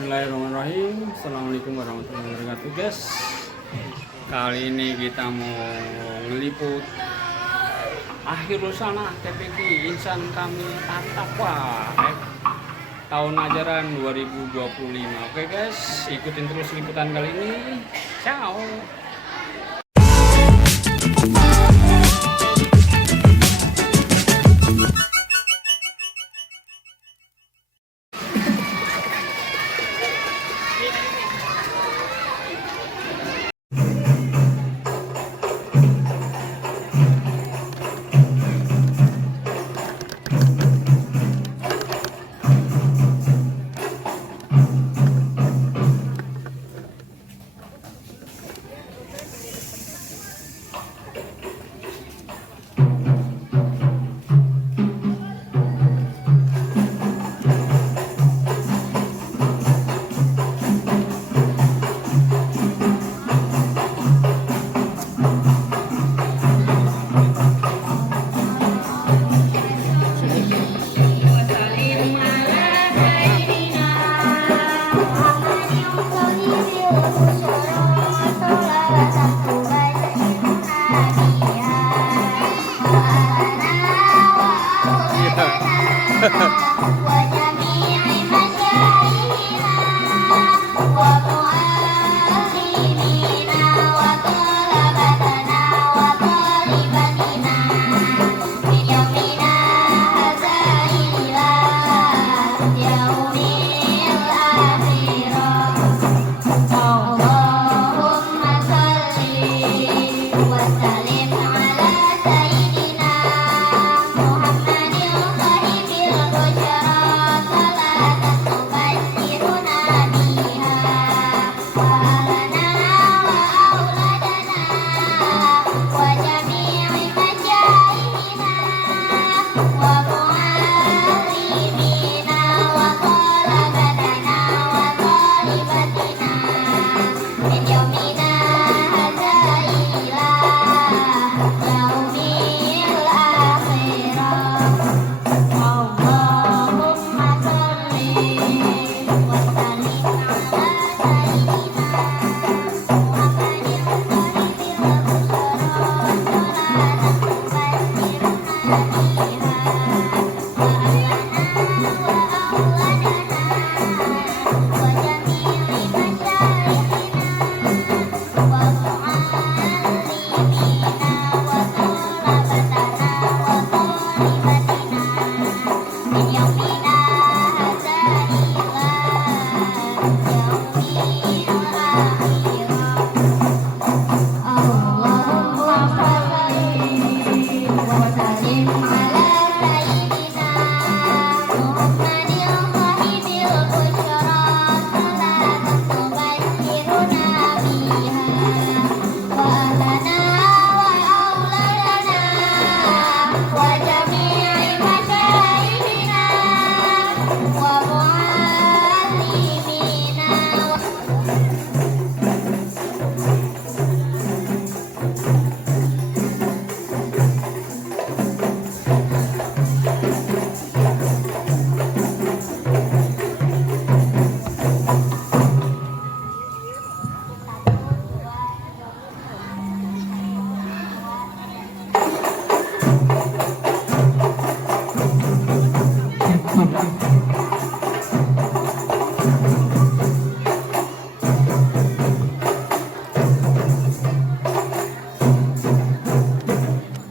Bismillahirrahmanirrahim. Assalamualaikum warahmatullahi wabarakatuh, guys. Kali ini kita mau meliput akhir sana TPQ Insan Kamil At-Taqwa tahun ajaran 2025. Oke guys, ikutin terus liputan kali ini. Ciao.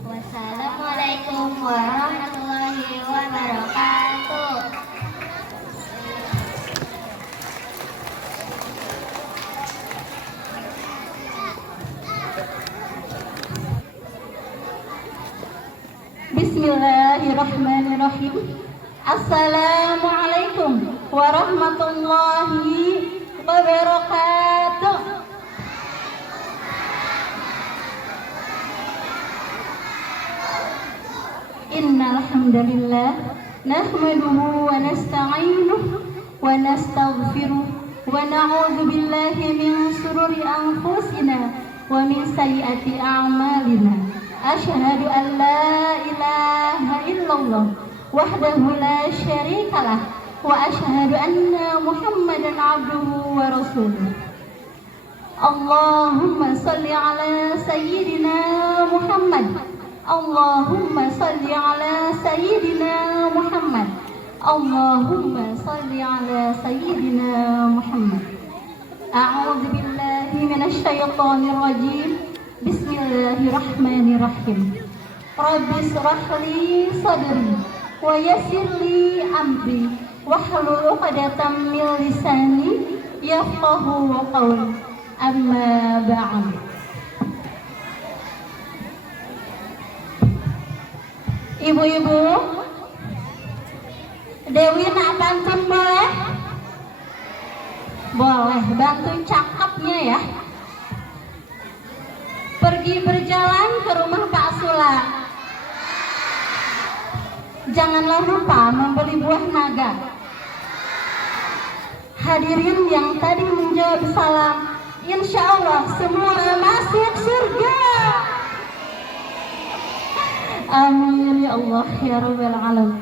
Wassalamualaikum warahmatullahi wabarakatuh. Bismillahirrahmanirrahim. Assalamualaikum warahmatullahi wabarakatuh. Innal hamdalillah nahmaduhu wa nasta'inuhu wa nastaghfiruh wa na'udzu billahi min shururi anfusina wa min sayyiati a'malina. Asyhadu an la ilaha illallah wahdahu la syarikalah وأشهد أن محمدا عبده ورسوله. اللهم صل على سيدنا محمد. اللهم صل على سيدنا محمد. اللهم صل على سيدنا محمد. أعوذ بالله من الشيطان الرجيم. بسم الله الرحمن الرحيم. رب اشرح لي صدري ويسر لي أمري واحلل عقدة من لساني يفقهوا قولي. أما بعد. Ibu-ibu, Dewi nak bantun boleh? Boleh, bantu cakepnya ya. Pergi berjalan ke rumah Pak Sula. Janganlah lupa membeli buah naga. Hadirin yang tadi menjawab salam, insya Allah semua masuk surga. Amin ya Allah ya Rabbal Alamin.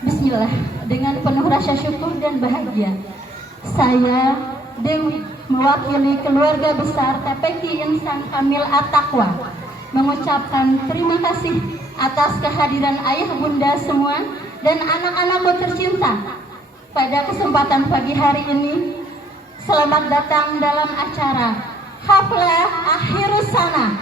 Bismillah, dengan penuh rasa syukur dan bahagia, saya Dewi mewakili keluarga besar TPQ Insan Kamil At-Taqwa mengucapkan terima kasih atas kehadiran ayah bunda semua dan anak-anakku tercinta pada kesempatan pagi hari ini. Selamat datang dalam acara Haflah Akhirus Sana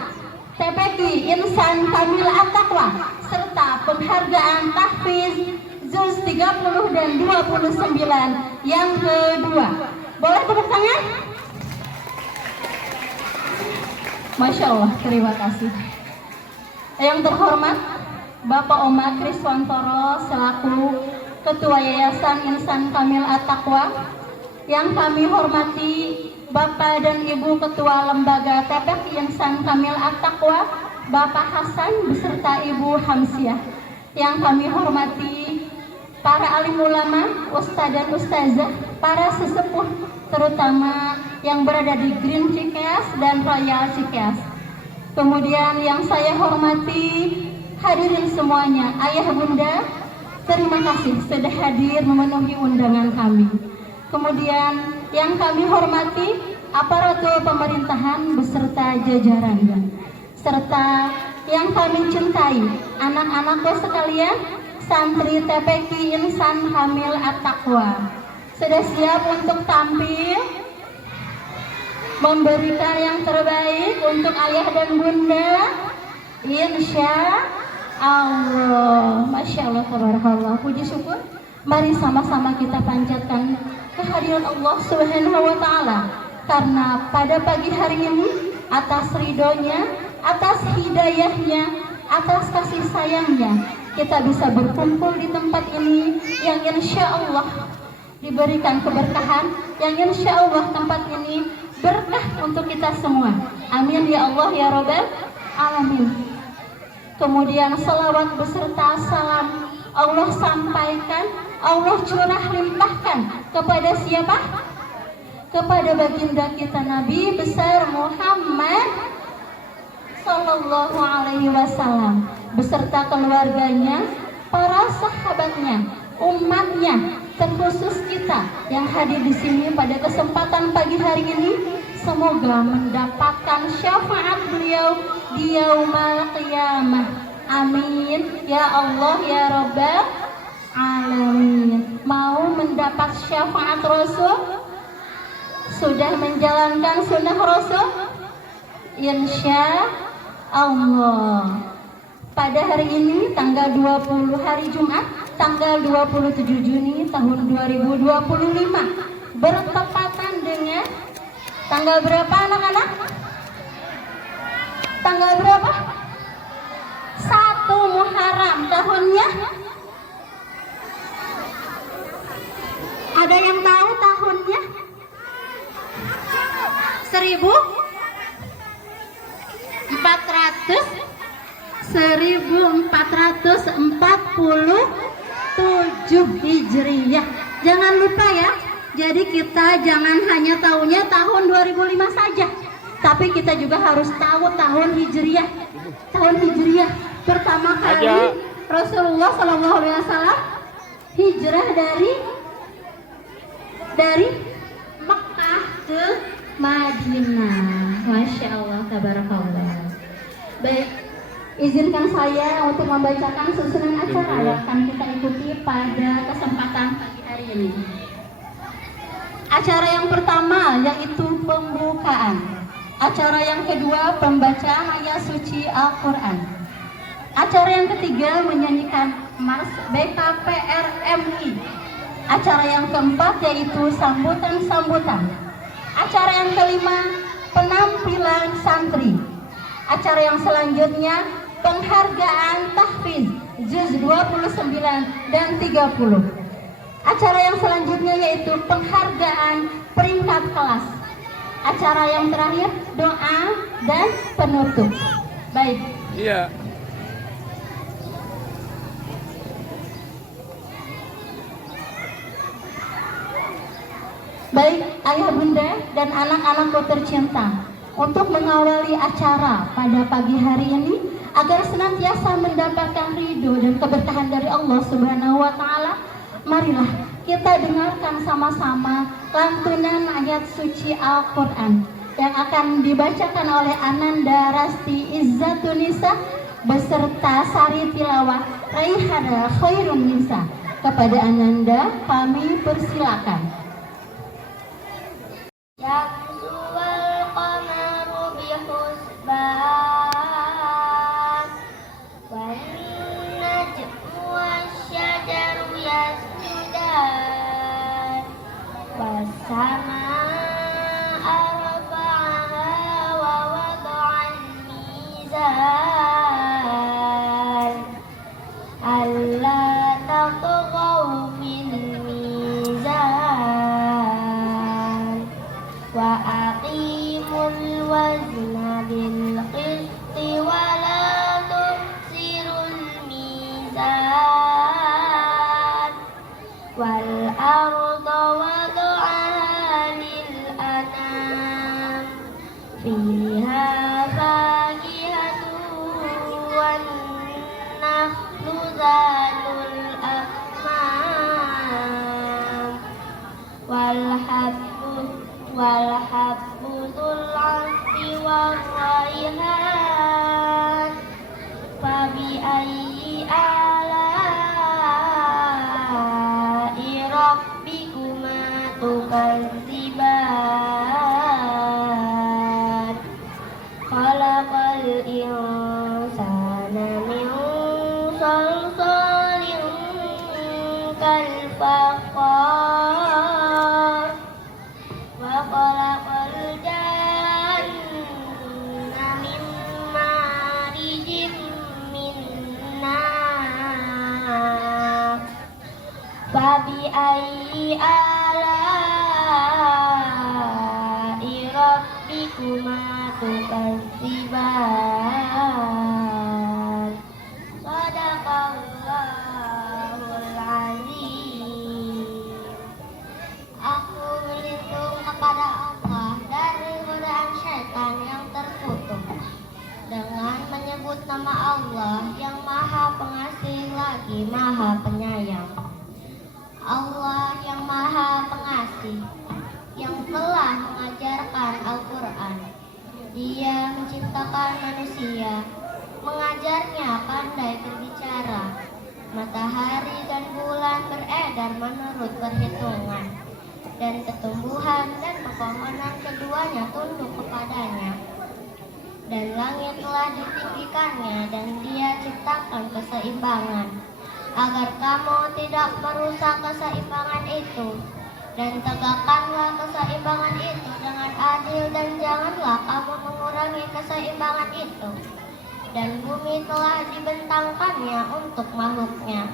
TPQ Insan Kamil At-Taqwa serta penghargaan tahfiz Juz 30 dan 29 yang kedua. Boleh tepuk tangan? Masya Allah, terima kasih. Yang terhormat Bapak Omar Kriswantoro selaku Ketua Yayasan Insan Kamil At-Taqwa. Yang kami hormati Bapak dan Ibu Ketua Lembaga TPQ Insan Kamil At-Taqwa, Bapak Hasan beserta Ibu Hamsiah. Yang kami hormati para alim ulama, ustadz dan ustazah, para sesepuh, terutama yang berada di Green Cikeas dan Royal Cikeas. Kemudian yang saya hormati hadirin semuanya, ayah bunda, terima kasih sudah hadir memenuhi undangan kami. Kemudian yang kami hormati aparatur pemerintahan beserta jajarannya, serta yang kami cintai anak-anakku sekalian, santri TPQ Insan Kamil At-Taqwa. Sudah siap untuk tampil memberikan yang terbaik untuk ayah dan bunda? Insya Allah. Masya Allah, tabarakallah. Puji syukur. Mari sama-sama kita panjatkan kehadiran Allah Subhanahu wa Ta'ala, karena pada pagi hari ini atas ridhonya, atas hidayahnya, atas kasih sayangnya, kita bisa berkumpul di tempat ini yang insya Allah diberikan keberkahan, yang insya Allah tempat ini berkah untuk kita semua. Amin ya Allah ya Rabbal Alamin. Kemudian salawat beserta salam Allah sampaikan, Allah curah limpahkan kepada siapa? Kepada baginda kita Nabi besar Muhammad Sallallahu Alaihi Wasallam beserta keluarganya, para sahabatnya, umatnya, terkhusus kita yang hadir di sini pada kesempatan pagi hari ini. Semoga mendapatkan syafaat beliau di yaumul qiyamah. Amin ya Allah ya Rabbal Alamin. Mau mendapat syafaat Rasul? Sudah menjalankan sunnah Rasul? Insya Allah. Pada hari ini tanggal 20 hari Jumat, tanggal 27 Juni tahun 2025, bertepatan dengan tanggal berapa anak-anak? Tanggal berapa? 1 Muharram tahunnya. Ada yang tahu tahunnya? 1447 Hijriyah. Jangan lupa ya. Jadi kita jangan hanya tahunya tahun 2005 saja, tapi kita juga harus tahu tahun Hijriyah. Tahun Hijriyah pertama kali Rasulullah SAW hijrah dari Mekah ke Madinah. Masya Allah, tabarakallah. Baik, izinkan saya untuk membacakan susunan acara yang akan kita ikuti pada kesempatan pagi hari ini. Acara yang pertama yaitu pembukaan. Acara yang kedua pembacaan ayat suci Al-Quran. Acara yang ketiga menyanyikan Mars BKPRMI. Acara yang keempat yaitu sambutan-sambutan. Acara yang kelima penampilan santri. Acara yang selanjutnya penghargaan tahfiz juz 29 dan 30. Acara yang selanjutnya yaitu penghargaan peringkat kelas. Acara yang terakhir doa dan penutup. Baik. Iya. Baik, ayah bunda dan anak-anakku tercinta, untuk mengawali acara pada pagi hari ini agar senantiasa mendapatkan ridho dan keberkahan dari Allah Subhanahu wa taala, marilah kita dengarkan sama-sama lantunan ayat suci Al-Qur'an yang akan dibacakan oleh Ananda Rasti Izzatunisa beserta Sari Tilawah Raihana Khairun Nisa. Kepada Ananda kami persilakan. Yamsu wal qamaru bihusban wan najmu wasyajaru yasjudan was-samaa'a rafa'aha wa wada'al mizan alla tatghaw fil mizan wa aqimul wazna bil qisti wa la tuksirul mizan wal arda wada'aha lil anam fiha fakihatun wan nakhlu zatul akmam wal habbu dzul 'asfi war raihan fabi ayyi ala'i rabbikuma tukadziban khalaqal insana min salsalin kal fakhar wa khalaqal janna min marijim min nar fabi ayyi ala'i rabbikuma tukadziban. Shadaqallahul azim. Aku berlindung kepada Allah dari godaan syaitan yang terkutuk dengan menyebut nama Allah yang Maha Pengasih lagi Maha Penyayang. Allah yang Maha Pengasih, yang telah mengajarkan Al-Quran. Dia menciptakan manusia, mengajarnya pandai berbicara. Matahari dan bulan beredar menurut perhitungan, dan tumbuhan dan pepohonan keduanya tunduk kepadanya. Dan langit telah ditinggikannya, dan Dia ciptakan keseimbangan, agar kamu tidak merusak keseimbangan itu. Dan tegakkanlah keseimbangan itu dengan adil, dan janganlah kamu mengurangi keseimbangan itu. Dan bumi telah dibentangkannya untuk makhluknya.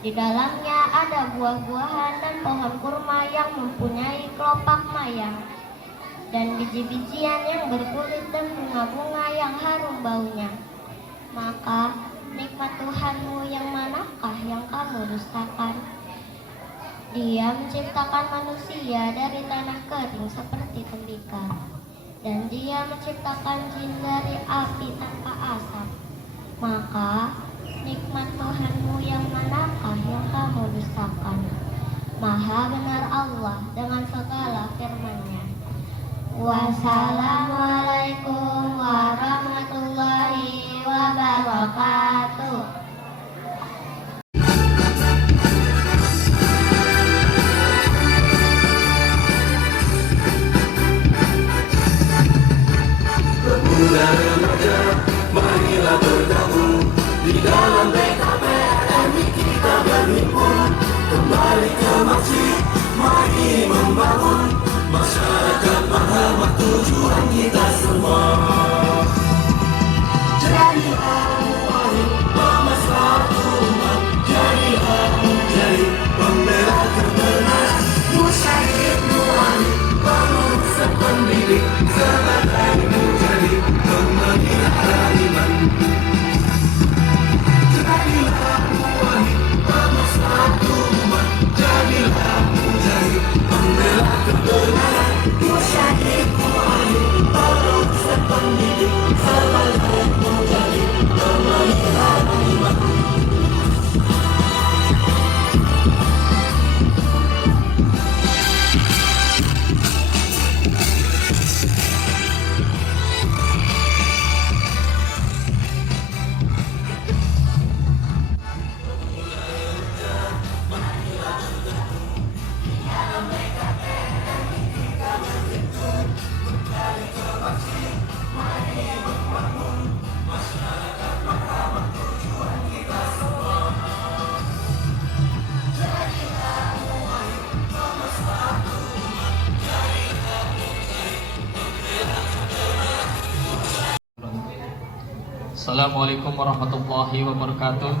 Di dalamnya ada buah-buahan dan pohon kurma yang mempunyai kelopak mayang, dan biji-bijian yang berkulit dan bunga-bunga yang harum baunya. Maka nikmat Tuhanmu yang manakah yang kamu dustakan? Dia menciptakan manusia dari tanah kering seperti tembikar, dan Dia menciptakan jin dari api tanpa asap. Maka Nikmat Tuhanmu yang manakah yang kamu dustakan? Maha benar Allah dengan segala firman-Nya. Wassalamualaikum warahmatullahi wabarakatuh. Pemuda remaja, marilah bergabung di dalam BKPM kita berhimpun kembali ke masjid, mari membangun masyarakat marhamah tujuan kita semua. Jadilah muwahhid pemersatu umat, jadilah mujahid pembela kebenaran, musyahid muwahhid penulis pendidik sebagai mujahid pemelihara iman. Jadilah muwahhid pemersatu umat, jadilah mujahid pembela kebenaran, musyahid muwahhid penulis pendidik sebagai mujahid pemelihara iman. Assalamualaikum warahmatullahi wabarakatuh.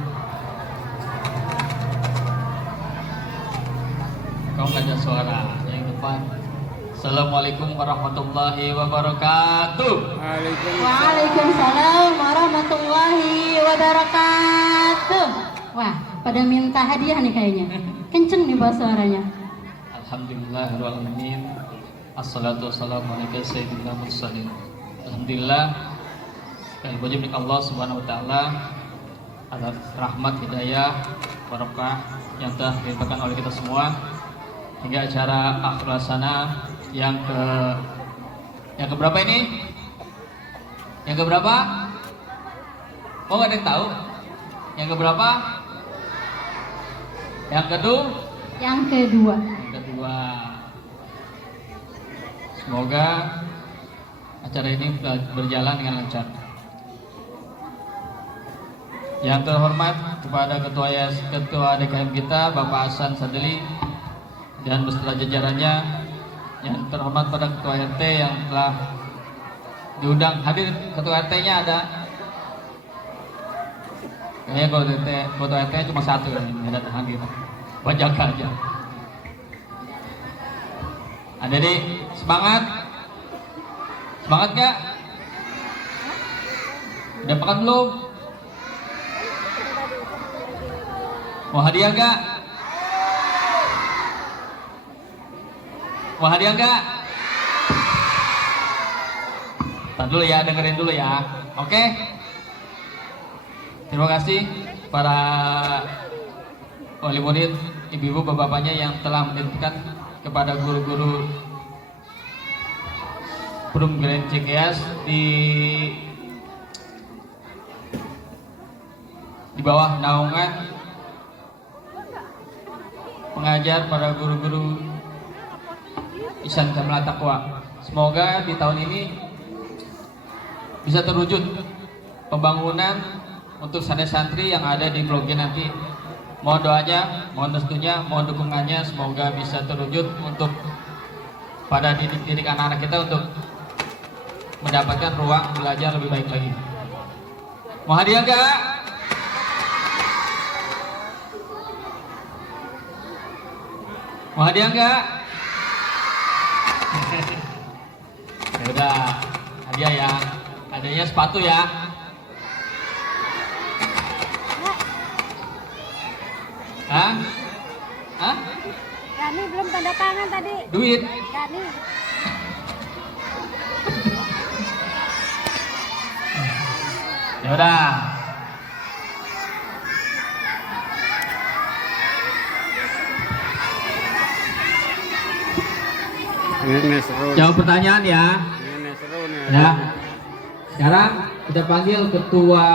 Kau nggak ada suara yang depan. Assalamualaikum warahmatullahi wabarakatuh. Waalaikumsalam warahmatullahi wabarakatuh. Wah, pada minta hadiah nih kayaknya. Kenceng nih bahasa suaranya. Alhamdulillahirrahmanirrahim. Assalatu wassalamu ala sayyidina mursalin. Alhamdulillah, sekali puji milik Allah Subhanahu wa taala atas rahmat, hidayah, barokah yang telah dilimpahkan oleh kita semua hingga acara akhir sana yang keberapa ini? Yang keberapa? Oh, nggak ada yang tahu? Yang keberapa? Yang kedua? Yang kedua. Yang kedua. Semoga acara ini berjalan dengan lancar. Yang terhormat kepada Ketua DKM kita Bapak Hasan Sadeli dan beserta jajarannya, yang terhormat pada Ketua RT yang telah diundang hadir. Ketua RT-nya ada? Kayaknya Ketua RT cuma satu yang datang hadir. Bajaga aja. Adik-adik, semangat? Semangat gak? Udah makan belum? Mau hadiah gak? Mau hadiah gak? Ntar dulu ya, dengerin dulu ya. Oke? Terima kasih para wali murid, ibu-ibu, bapak-bapaknya yang telah menitipkan kepada guru-guru Prum Grand Cikeas di bawah naungan pengajar para guru-guru Ihsan Kamil Taqwa. Semoga di tahun ini bisa terwujud pembangunan untuk santri-santri yang ada di Blok G nanti. Mohon doanya, mohon restunya, mohon dukungannya, semoga bisa terwujud untuk pada didik anak-anak kita untuk mendapatkan ruang belajar lebih baik lagi. Mau hadiah enggak? Mau hadiah enggak? Ya udah, hadiah ya. Hadiahnya sepatu ya. Hah? Hah? Gani belum tanda tangan tadi. Duit? Gani. Ya udah. Ini seru. Jawab pertanyaan ya. Ini seru nih. Ya. Sekarang kita panggil ketua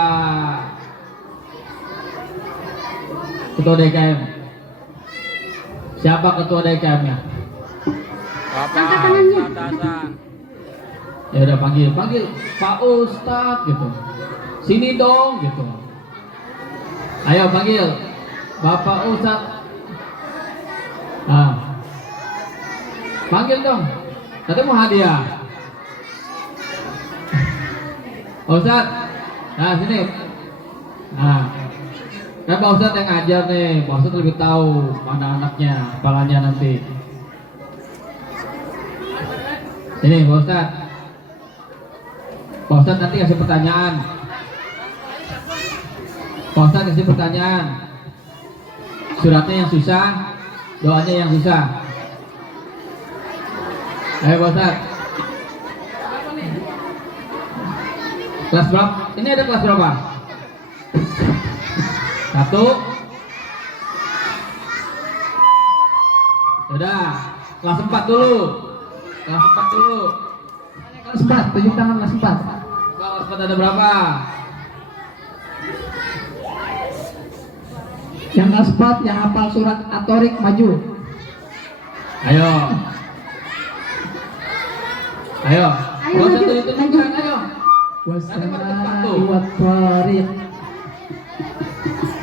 DKM. Siapa ketua DKM-nya? Bapak Angkat tangannya. Atasan. Ya udah panggil Pak Ustadz gitu. Sini dong gitu. Ayo panggil Bapak Ustadz. Nah. Panggil dong. Tadi mau hadiah. Pak Ustadz. Nah sini. Nah. Kan Pak Ustadz yang ngajar nih. Pak Ustadz lebih tahu mana anaknya, kepalanya nanti. Sini Pak Ustadz. Pak Ustadz nanti kasih pertanyaan. Pak Ustadz kasih pertanyaan. Suratnya yang susah, doanya yang susah. Ayo Pak Ustadz. Kelas berapa? Ini ada kelas berapa? 1. Udah, kelas 4 dulu. Kelas 4 dulu. Kelas 4, tunjuk tangan kelas 4. Kelas 4 ada berapa? Yang kelas 4 yang hafal surat At-Tariq maju. Ayo. Ayo. Ayo, Gak usah maju, tunjuk-tunjukkan, ayo. Wassalatu wat-tariq.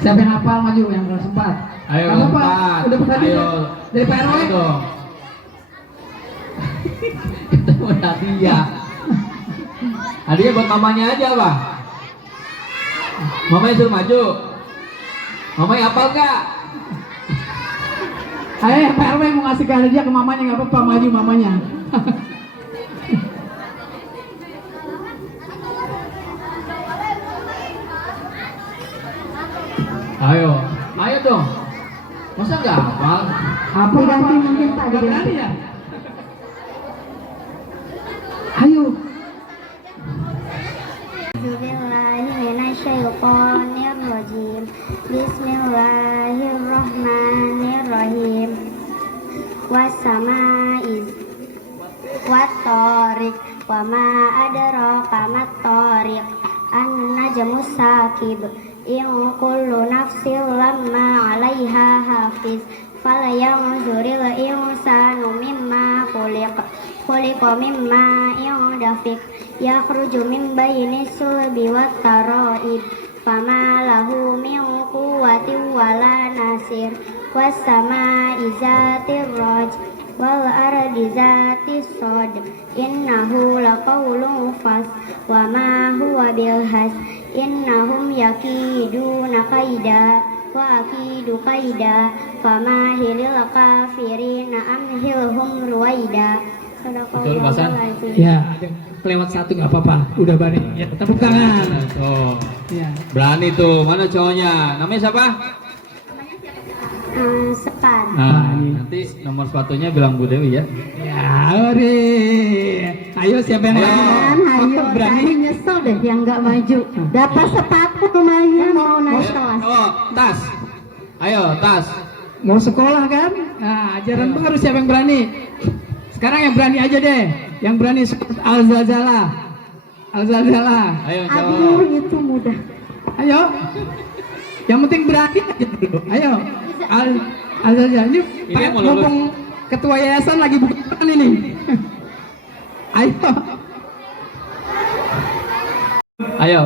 Siapa yang hafal maju yang kelas 4? Ayo, Kamu kelas Pak, empat. udah pernah Ayo. dari Pak RW? Ayo dong. Kita mau hadiah. Hadiah buat mamanya aja, Pak. Mamanya suruh maju. Mamanya hafal gak? Ayo Pak RW mau ngasih hadiah ke mamanya, nggak apa-apa, maju mamanya. Ayo, ayo dong. Masa nggak hafal? Apa Diganti mungkin Pak, Nggak diganti. berani ya? Ayo. Bismillahirrahmanirrahim. Bismillahirrahmanirrahim. Wassama'i wat-tariq wa ma adraka mat-tariq an-najmu sakib in kullu nafsin lamma 'alaiha hafiz falyanzuril insanu mimma khuliqa mimma dafiq yakhruju min bayni sulbi wat tara'ib fama lahu min quwwatin wala nasir wassama'i zatir raj wal ardi zatis sod innahu laqawlun fas wa ma huwa bil has innahum yakiduna kaida wa akidu kaida fama hilil kafirina amhilhum ruwaida. Betul, Basan? Ya, ada kelewat 1 nggak apa-apa. Udah banyak. Ya, tepuk tangan. Tuh. Ya. Berani tuh. Mana cowoknya? Namanya siapa? Sekar. Nah, nanti nomor sepatunya bilang Bu Dewi ya. Ya, ore. Ayo siapa yang Ayo. mau? Ayo, Berani? tadi nyesel deh yang nggak maju. Dapat sepatu lumayan mau naik kelas. Oh, tas. Ayo, tas. Mau sekolah kan? Nah, ajaran baru siapa yang berani? Sekarang yang berani aja deh. Yang berani seperti Al-Zalzalah. Al-Zalzalah. Ayo, Aduh, cowok. itu mudah. Ayo. Yang penting berani aja dulu. Ayo. Al-Zalzalah. Ini Ini mau lulus. ngomong ketua yayasan lagi bukan ini. Ayo. Ayo.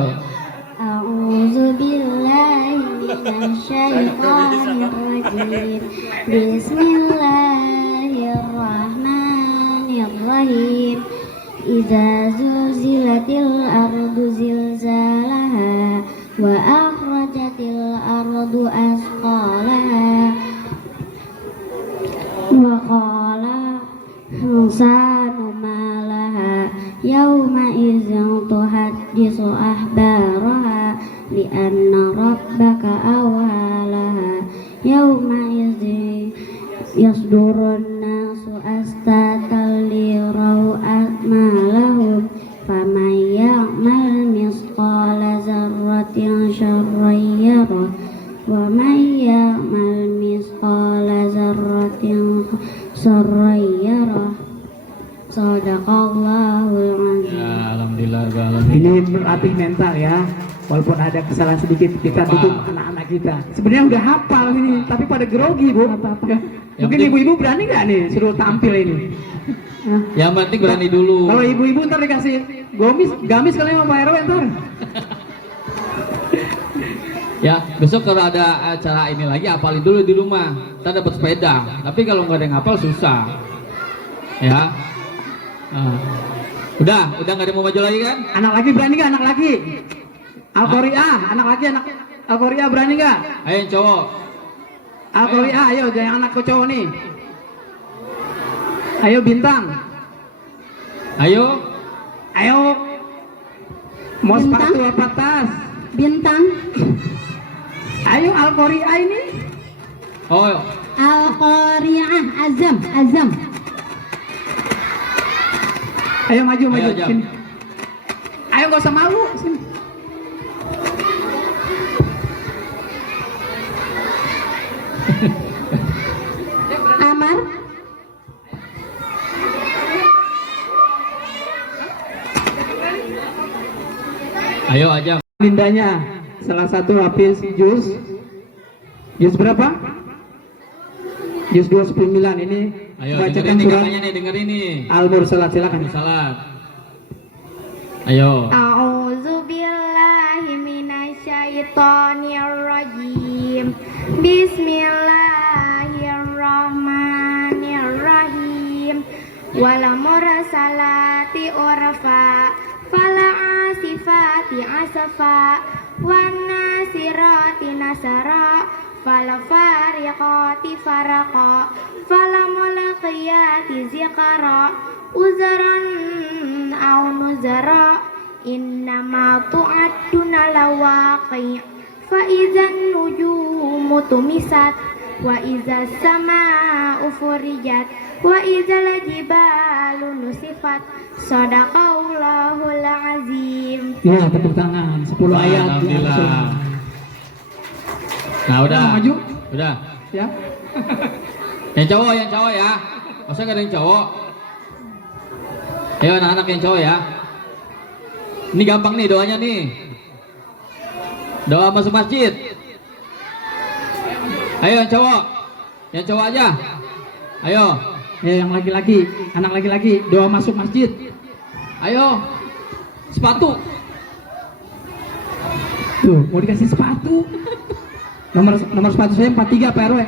A'udzu billahi minasyaitonir rajim. Bismillahirrahmanirrahim. Idza zulzilatil ardu zilzalaha wa akhrajatil ardu asqalaha wa qala insanu ma laha yawma idzin tuhaddisu ahbaraha bi anna rabbaka awhalaha yawma idzin yasdurun nasu astatan liraw a'malahum faman ya'mal misqala dzarratin syarran yarah wa man ya'mal misqala dzarratin syarran yarah. Shadaqallahul azim. Ya, alhamdulillah. Alhamdulillah. Ini melatih mental ya. Walaupun ada kesalahan sedikit, kita dukung anak-anak kita. Sebenarnya udah hafal ini, tapi pada grogi bu. Ya. Mungkin penting- ibu-ibu berani nggak nih suruh tampil ini? Nah, Yang penting berani dulu. kalau ibu-ibu ntar dikasih gamis kali sama Pak RW ntar. Ya, besok kalau ada acara ini lagi hafalin dulu di rumah. Kita dapat sepeda. Tapi kalau nggak ada yang hafal susah. Ya. Nah. Udah nggak ada yang mau maju lagi kan? Anak laki berani nggak? Anak laki? Al-Qari'ah, anak laki anak Al-Qari'ah berani nggak? Ayo yang cowok. Al-Qari'ah, ayo yang anak cowok nih. Ayo Bintang. Ayo. Mau Bintang? sepatu apa tas? Bintang. Ayo Al-Qari'ah ini. Oh, Al-Qari'ah. Azam. Ayo maju Ayo, Jam. sini. Ayo nggak usah malu sini. Amar. ayo aja. Lindanya salah satu hafiz juz berapa? Juz 29 ini Ayo bacakan dengerin nih surat katanya nih, dengerin nih. Al-Mursalat, silakan. Salat. Ayo. A'udzu billahi minasyaitonir rajim. Bismillahirrahmanirrahim. Wala mursalati urfa fala asifati asafa wan nasirati nasara fala fariqati faraqa fala mulaqiyati zikra uzaran au nuzara innama tu'adduna lawaqi fa idzan nujumu tumisat wa idzas samaa'u furijat wa idzal jibalu nusifat sadaqallahul azim. Ya, tepuk tangan 10 ayat. Alhamdulillah. Nah, udah. Maju. Udah. Ya. Yang cowok ya. Masa nggak ada yang cowok? Ayo anak-anak yang cowok ya. Ini gampang nih doanya nih. Doa masuk masjid. Ayo yang cowok. Yang cowok aja. Ayo. Yang laki-laki, anak laki-laki doa masuk masjid. Ayo. Sepatu. Tuh, mau dikasih sepatu. Nomor sepatu saya 43 Pak RW.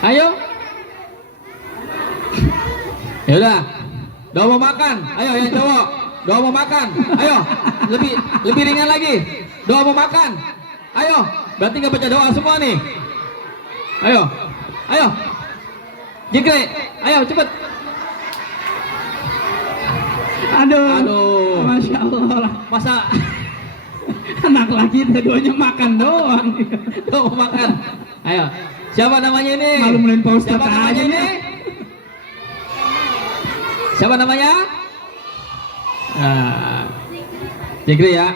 Ayo. Ya udah. Doa mau makan. Ayo yang cowok. Doa mau makan. Ayo. Lebih ringan lagi. Doa mau makan. Ayo. Berarti nggak baca doa semua nih. Ayo. Jikri. Ayo cepet. Aduh. Masya Allah. Masa Anak laki doanya makan doang. doa mau makan. Ayo. Siapa namanya ini? Malu-maluin Pak Ustadz Siapa namanya aja ini? nih. Siapa namanya? Nah, Jikri ya.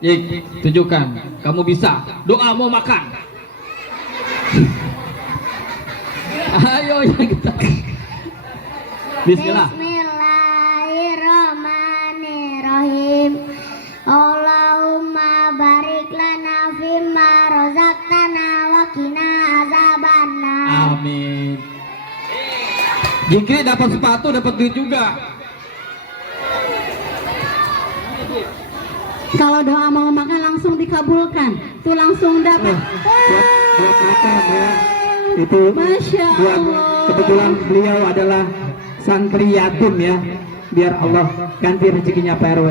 Jik, tunjukkan. Kamu bisa. Doa mau makan. Ayo yang kita. Bismillah. Bismillahirrahmanirrahim. Allahumma barik lana fimma razaqtana wa qina azabannar. Amin. Jikri dapat sepatu, dapat duit juga. Kalau doa mau makan langsung dikabulkan. Tuh langsung dapat. Buat makan ya. Itu Masya buat Allah. kebetulan beliau adalah santri yatim ya. Biar Allah ganti rezekinya Pak RW.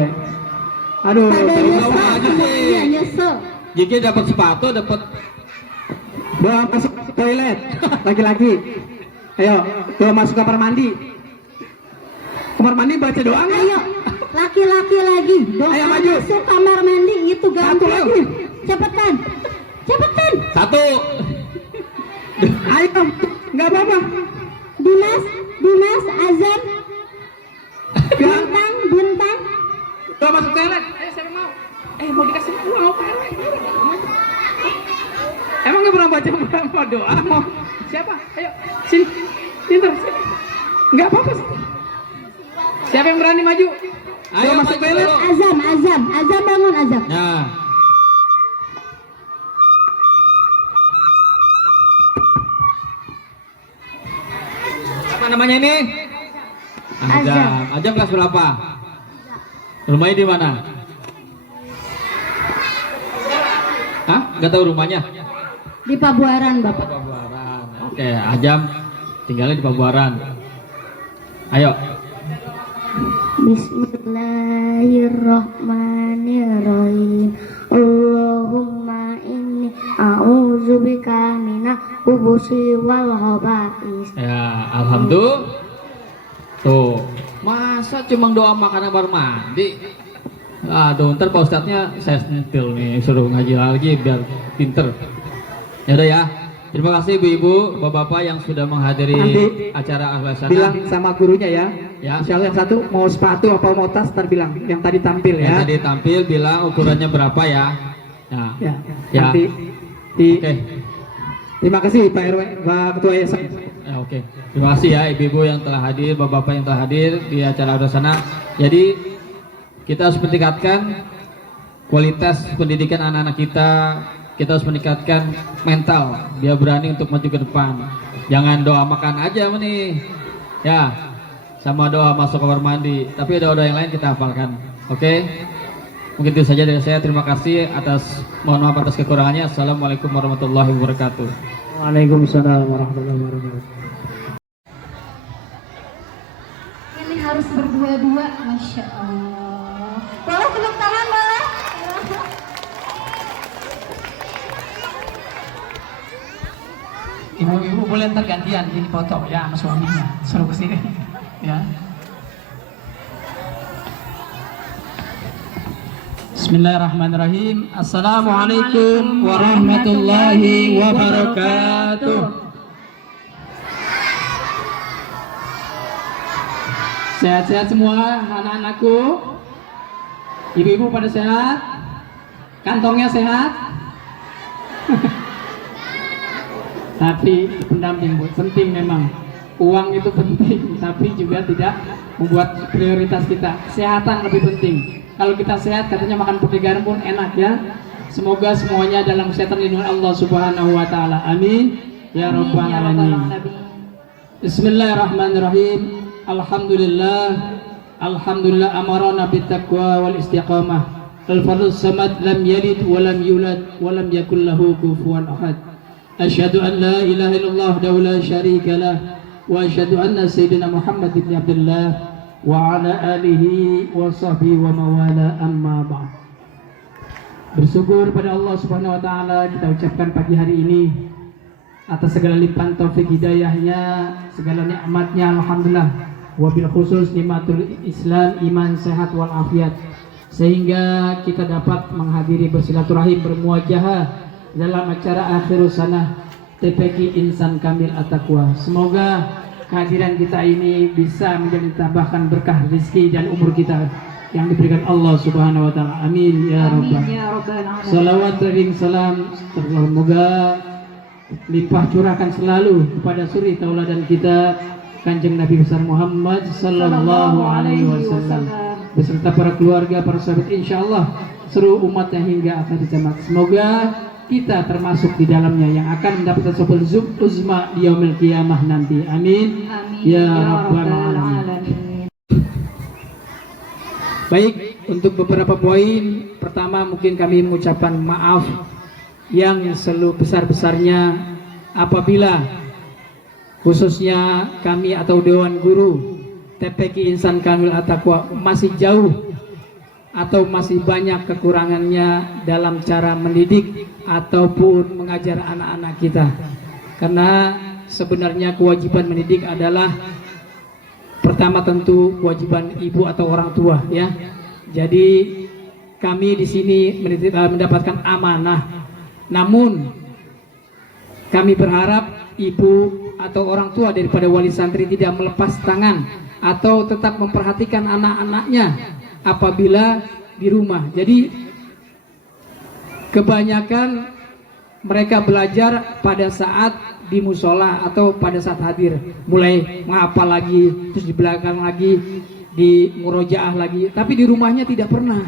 Aduh, Pada Pak nyesel, RW. semuanya nyesel. Jikri dapat sepatu, dapat. Doa masuk toilet laki-laki. Ayo, doa masuk kamar mandi. Kamar mandi baca doa nggak? Ayo, laki-laki lagi. Doa Ayo, maju. masuk kamar mandi itu Satu gampang. lagi. Cepetan. Satu. Ayo, nggak apa-apa. Dimas, azan. Bintang. Doa masuk toilet. Ayo, siapa mau? Mau dikasih uang Pak RW. Emang nggak pernah baca doa? Mau siapa? Ayo, sini. Pinter. Nggak apa-apa. Siapa yang berani maju? Ayo masuk maju toilet. dulu. Azam bangun azam. Nah, apa namanya ini? Ajam kelas berapa? Rumahnya di mana? Hah? Gak tahu rumahnya? Di Pabuaran Bapak. Pabuaran. Oke, Ajam tinggalnya di Pabuaran. Ayo. Bismillahirrahmanirrahim. Allahumma inni a'udzubika minal khubuthi wal khaba'is. Ya, alhamdulillah. Tuh, masa cuma doa makan baru mandi? Aduh, ntar Pak Ustadznya saya sentil nih, suruh ngaji lagi biar pinter. Ya udah ya. Terima kasih ibu-ibu, bapak-bapak yang sudah menghadiri Nanti acara Ahlul Sana. Bilang sama gurunya ya. Ya. Insya Allah yang satu mau sepatu apa mau tas, ntar bilang. Yang tadi tampil Yang ya. tadi tampil bilang ukurannya berapa ya? Nah, Ya. Ya. Nanti oke. Terima kasih Pak RW, Pak Ketua Yayasan. Ya, oke. Terima kasih ya ibu-ibu yang telah hadir, bapak-bapak yang telah hadir di acara Ahlul Sana. Jadi kita harus meningkatkan kualitas pendidikan anak-anak kita. Kita harus meningkatkan mental biar berani untuk maju ke depan. Jangan doa makan aja nih, ya, sama doa masuk kamar mandi. Tapi ada doa yang lain kita hafalkan. Oke? Mungkin itu saja dari saya. Terima kasih atas, mohon maaf atas kekurangannya. Assalamualaikum warahmatullahi wabarakatuh. Waalaikumsalam warahmatullahi wabarakatuh. Ini harus berdua-dua, Masya Allah. Boleh tepuk tangan, boleh? Ibu-ibu boleh ntar gantian ini foto ya sama suaminya. Suruh ke sini ya. Bismillahirrahmanirrahim. Assalamualaikum warahmatullahi wabarakatuh. Sehat-sehat semua anak-anakku. Ibu-ibu pada sehat? Kantongnya sehat? Tapi pendamping Bu, penting memang. Uang itu penting, tapi juga tidak membuat prioritas kita. Kesehatan lebih penting. Kalau kita sehat, katanya makan putih garam pun enak ya. Semoga semuanya dalam kesehatan lindungan Allah Subhanahu wa taala. Amin ya rabbal alamin. Bismillahirrahmanirrahim. Alhamdulillah amarana bittaqwa wal istiqamah. Al-fardus samad lam yalid wa lam yulad wa lam yakul lahu kufuwan ahad. Asyhadu an la ilaha illallah wa la syarika lah wa asyhadu anna sayyidina Muhammad ibn Abdullah wa ala alihi wa sahbihi wa mawala amma ba'd. Bersyukur pada Allah Subhanahu wa taala kita ucapkan pagi hari ini atas segala limpahan taufik hidayahnya, segala nikmatnya, alhamdulillah. Wabil khusus nikmatul Islam, iman, sehat wal afiat, sehingga kita dapat menghadiri bersilaturahim bermuajahah dalam acara Akhirus Sanah TPQ Insan Kamil At-Taqwa. Semoga kehadiran kita ini bisa menjadi tambahkan berkah rezeki dan umur kita yang diberikan Allah Subhanahu wa taala. Amin ya rabbal alamin. Salawat dan salam semoga limpah curahkan selalu kepada suri tauladan kita Kanjeng Nabi besar Muhammad sallallahu alaihi wasallam beserta para keluarga, para sahabat, insyaallah seluruh umatnya hingga akhir zaman. Semoga kita termasuk di dalamnya yang akan mendapatkan sopul uzma di yaumil qiyamah nanti. Amin. Ya rabbal alamin. Baik, untuk beberapa poin, pertama mungkin kami mengucapkan maaf yang sebesar-besarnya apabila khususnya kami atau Dewan Guru TPQ Insan Kamil At-Taqwa masih jauh atau masih banyak kekurangannya dalam cara mendidik ataupun mengajar anak-anak kita. Karena sebenarnya kewajiban mendidik adalah pertama tentu kewajiban ibu atau orang tua ya. Jadi kami di sini mendapatkan amanah. Namun kami berharap ibu atau orang tua daripada wali santri tidak melepas tangan atau tetap memperhatikan anak-anaknya apabila di rumah. Jadi kebanyakan mereka belajar pada saat di musola atau pada saat hadir mulai menghafal lagi, terus di belakang lagi di murojaah lagi, tapi di rumahnya tidak pernah.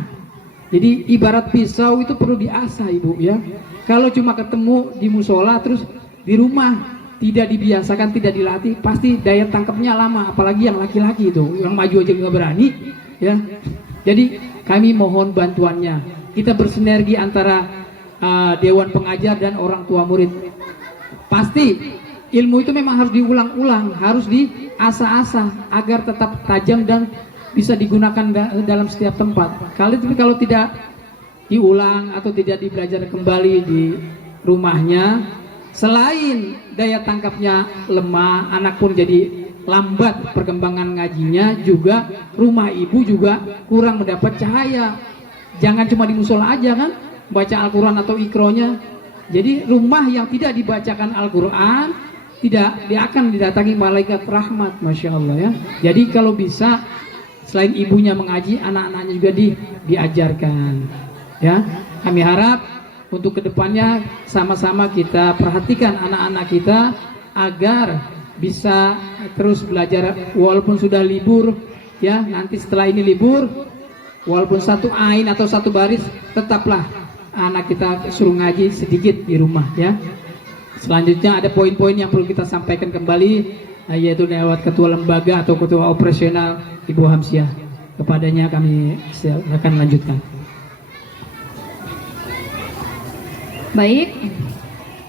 Jadi ibarat pisau itu perlu diasah ibu ya. Kalau cuma ketemu di musola terus di rumah tidak dibiasakan, tidak dilatih, pasti daya tangkapnya lama. Apalagi yang laki-laki itu, yang maju aja nggak berani ya. Jadi kami mohon bantuannya. Kita bersinergi antara dewan pengajar dan orang tua murid. Pasti ilmu itu memang harus diulang-ulang, harus diasah-asah agar tetap tajam dan bisa digunakan dalam setiap tempat. Kalau tidak diulang atau tidak dibelajar kembali di rumahnya, selain daya tangkapnya lemah, anak pun jadi lambat perkembangan ngajinya, juga rumah ibu juga kurang mendapat cahaya. Jangan cuma di musola aja kan baca Al-Quran atau ikronya. Jadi rumah yang tidak dibacakan Al-Quran tidak dia akan didatangi malaikat rahmat, masya Allah ya. Jadi kalau bisa selain ibunya mengaji, anak-anaknya juga diajarkan ya. Kami harap untuk kedepannya sama-sama kita perhatikan anak-anak kita agar bisa terus belajar walaupun sudah libur ya. Nanti setelah ini libur, walaupun satu ain atau satu baris, tetaplah anak kita suruh ngaji sedikit di rumah ya. Selanjutnya ada poin-poin yang perlu kita sampaikan kembali, yaitu lewat ketua lembaga atau ketua operasional Ibu Hamsiah. Kepadanya kami akan lanjutkan. Baik,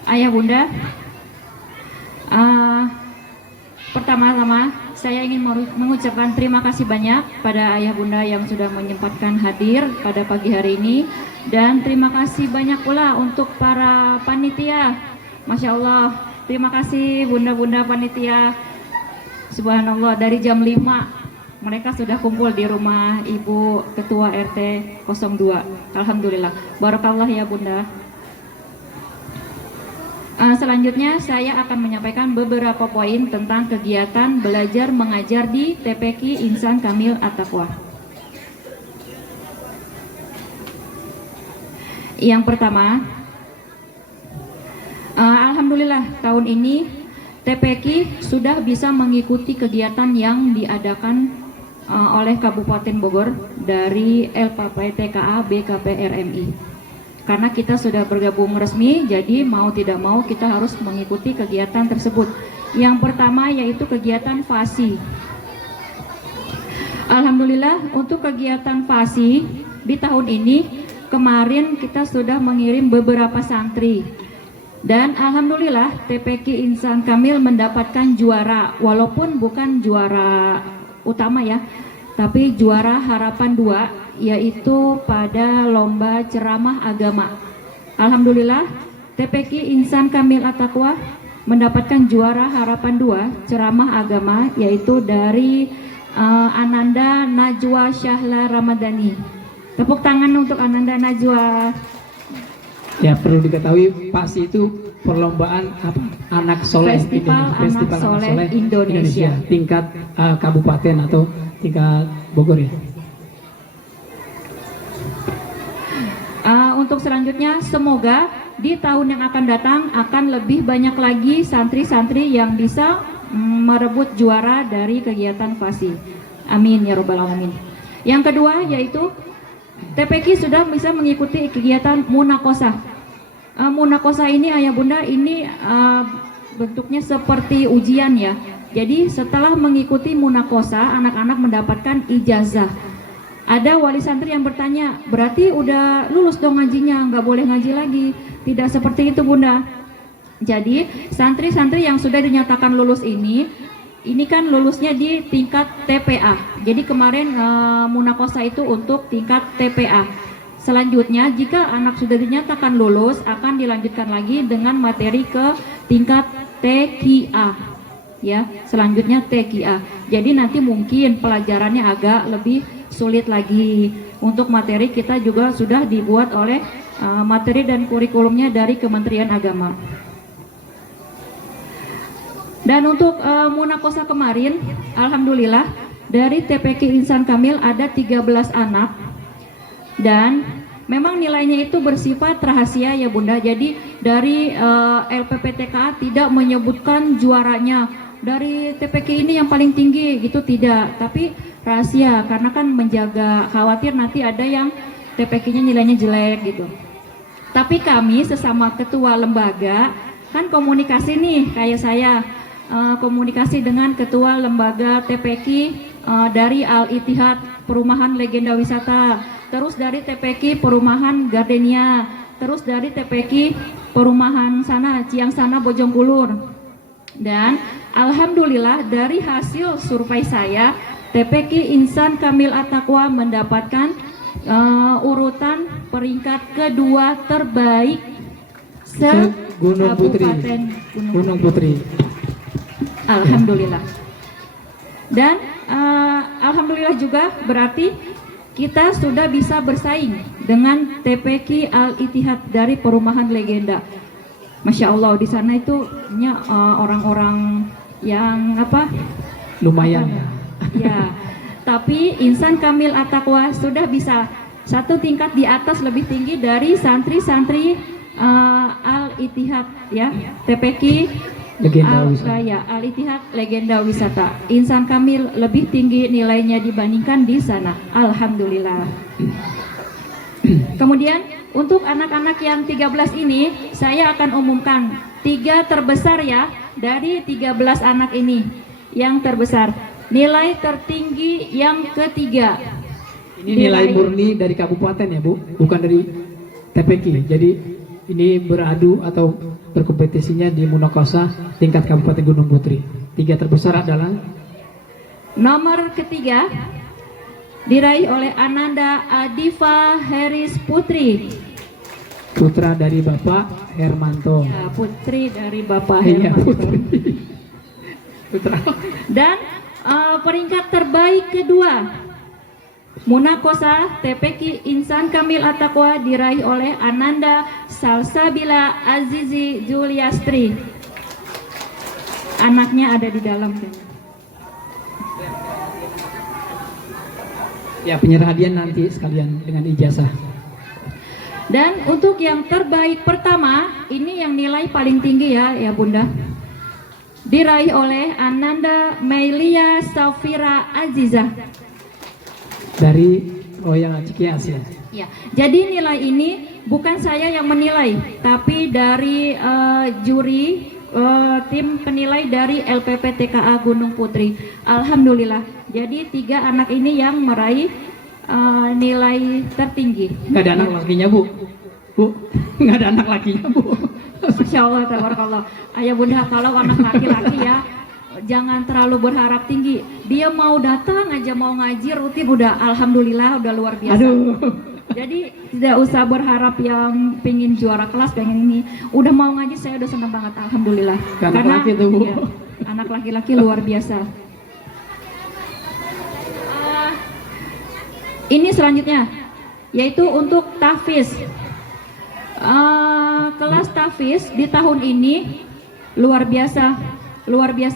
Ayah Bunda, pertama-tama saya ingin mengucapkan terima kasih banyak pada Ayah Bunda yang sudah menyempatkan hadir pada pagi hari ini, dan terima kasih banyak pula untuk para panitia. Masya Allah, terima kasih bunda-bunda panitia. Subhanallah, dari jam 5 mereka sudah kumpul di rumah Ibu Ketua RT 02. Alhamdulillah, barakallah ya Bunda. Selanjutnya saya akan menyampaikan beberapa poin tentang kegiatan belajar mengajar di TPQ Insan Kamil At-Taqwa. Yang pertama, alhamdulillah tahun ini TPQ sudah bisa mengikuti kegiatan yang diadakan oleh Kabupaten Bogor dari LPP TKA BKP RMI. Karena kita sudah bergabung resmi, jadi mau tidak mau kita harus mengikuti kegiatan tersebut. Yang pertama yaitu kegiatan FASI. Alhamdulillah untuk kegiatan FASI di tahun ini, kemarin kita sudah mengirim beberapa santri. Dan alhamdulillah TPQ Insan Kamil mendapatkan juara, walaupun bukan juara utama ya, tapi juara harapan 2, yaitu pada lomba ceramah agama. Alhamdulillah TPQ Insan Kamil At-Taqwa mendapatkan juara harapan 2 ceramah agama, yaitu dari Ananda Najwa Syahla Ramadhani. Tepuk tangan untuk Ananda Najwa. Ya, perlu diketahui PASI itu perlombaan anak soleh Festival Anak Soleh Indonesia. Tingkat kabupaten atau tingkat Bogor ya. Untuk selanjutnya, semoga di tahun yang akan datang akan lebih banyak lagi santri-santri yang bisa merebut juara dari kegiatan FASI. Amin ya robbal alamin. Yang kedua yaitu TPQ sudah bisa mengikuti kegiatan Munakosah. Munakosah ini Ayah Bunda ini bentuknya seperti ujian ya. Jadi setelah mengikuti Munakosah, anak-anak mendapatkan ijazah. Ada wali santri yang bertanya, berarti udah lulus dong ngajinya, nggak boleh ngaji lagi. Tidak seperti itu Bunda. Jadi santri-santri yang sudah dinyatakan lulus ini kan lulusnya di tingkat TPA. Jadi kemarin Munakosah itu untuk tingkat TPA. Selanjutnya jika anak sudah dinyatakan lulus, akan dilanjutkan lagi dengan materi ke tingkat TQA. Ya, selanjutnya TQA. Jadi nanti mungkin pelajarannya agak lebih sulit lagi. Untuk materi kita juga sudah dibuat oleh materi dan kurikulumnya dari Kementerian Agama. Dan untuk Munakosah kemarin, alhamdulillah dari TPQ Insan Kamil ada 13 anak, dan Memang nilainya itu bersifat rahasia ya Bunda. Jadi dari LPPTKA tidak menyebutkan juaranya. Dari TPQ ini yang paling tinggi gitu tidak, tapi rahasia karena kan menjaga, khawatir nanti ada yang TPQ-nya nilainya jelek gitu. Tapi kami sesama ketua lembaga kan komunikasi nih, kayak saya komunikasi dengan ketua lembaga TPQ dari Al-Ittihad Perumahan Legenda Wisata, terus dari TPQ Perumahan Gardenia, terus dari TPQ Perumahan sana Ciang Sana Bojongkulur. Dan alhamdulillah dari hasil survei saya, TPQ Insan Kamil At-Taqwa mendapatkan urutan peringkat kedua terbaik Gunung Putri. Kabupaten Gunung Putri. Alhamdulillah. Dan alhamdulillah juga berarti kita sudah bisa bersaing dengan TPQ Al-Ittihad dari Perumahan Legenda. Masya Allah di sana itu orang-orang yang apa? Lumayan ya. Ya. Tapi Insan Kamil At-Taqwa sudah bisa satu tingkat di atas lebih tinggi dari santri-santri Al-Ittihad ya. TPQ Legenda Wisata. Al-Ittihad Legenda Wisata. Insan Kamil lebih tinggi nilainya dibandingkan di sana. Alhamdulillah. Kemudian untuk anak-anak yang 13 ini saya akan umumkan 3 terbesar ya dari 13 anak ini. Yang terbesar, nilai tertinggi yang ketiga. Ini nilai murni dari kabupaten ya Bu, bukan dari TPQ. Jadi ini beradu atau berkompetisinya di Munakasa tingkat Kabupaten Gunung Putri. 3 terbesar adalah nomor ketiga diraih oleh Ananda Adifa Heris Putri, putra dari Bapak Hermanto. ya, putri dari Bapak Iya, Hermanto. putri. Putra. Dan peringkat terbaik kedua Munakosa TPQ Insan Kamil At-Taqwa diraih oleh Ananda Salsabila Azizi Juliastri. Anaknya ada di dalam. Ya, penyerah hadiah nanti sekalian dengan ijazah. Dan untuk yang terbaik pertama, ini yang nilai paling tinggi ya Bunda. Diraih oleh Ananda Meilia Safira Azizah. Dari Royal Cikias ya. Ya, jadi nilai ini bukan saya yang menilai, tapi dari juri tim penilai dari LPPTKA Gunung Putri. Alhamdulillah. Jadi 3 anak ini yang meraih nilai tertinggi. Nggak ada anak lakinya Bu. Bu, nggak ada anak lakinya Bu. Masya Allah, tabarakallah. Ayah Bunda, kalau anak laki-laki ya jangan terlalu berharap tinggi. Dia mau datang aja, mau ngaji rutin udah alhamdulillah, udah luar biasa. Aduh. Jadi tidak usah berharap yang pingin juara kelas, pengen ini. Udah mau ngaji saya udah senang banget, alhamdulillah. Anak laki tuh, Bu. iya, anak laki-laki luar biasa. Ini selanjutnya yaitu untuk tahfiz. Kelas tahfiz di tahun ini luar biasa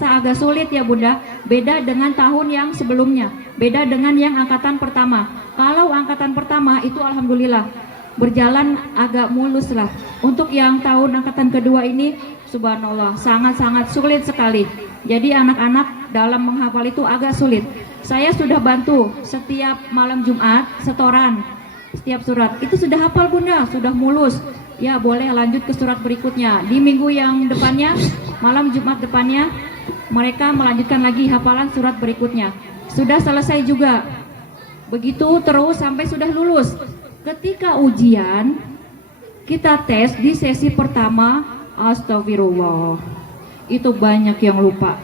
agak sulit ya Bunda. Beda dengan tahun yang sebelumnya, beda dengan yang angkatan pertama. Kalau angkatan pertama itu alhamdulillah berjalan agak mulus lah. Untuk yang tahun angkatan kedua ini subhanallah sangat-sangat sulit sekali. Jadi anak-anak dalam menghafal itu agak sulit. Saya sudah bantu setiap malam Jumat setoran setiap surat. Itu sudah hafal Bunda, sudah mulus. Ya boleh lanjut ke surat berikutnya. Di minggu yang depannya, malam Jumat depannya, mereka melanjutkan lagi hafalan surat berikutnya. Sudah selesai juga. Begitu terus sampai sudah lulus. Ketika ujian, kita tes di sesi pertama, astagfirullah. Itu banyak yang lupa.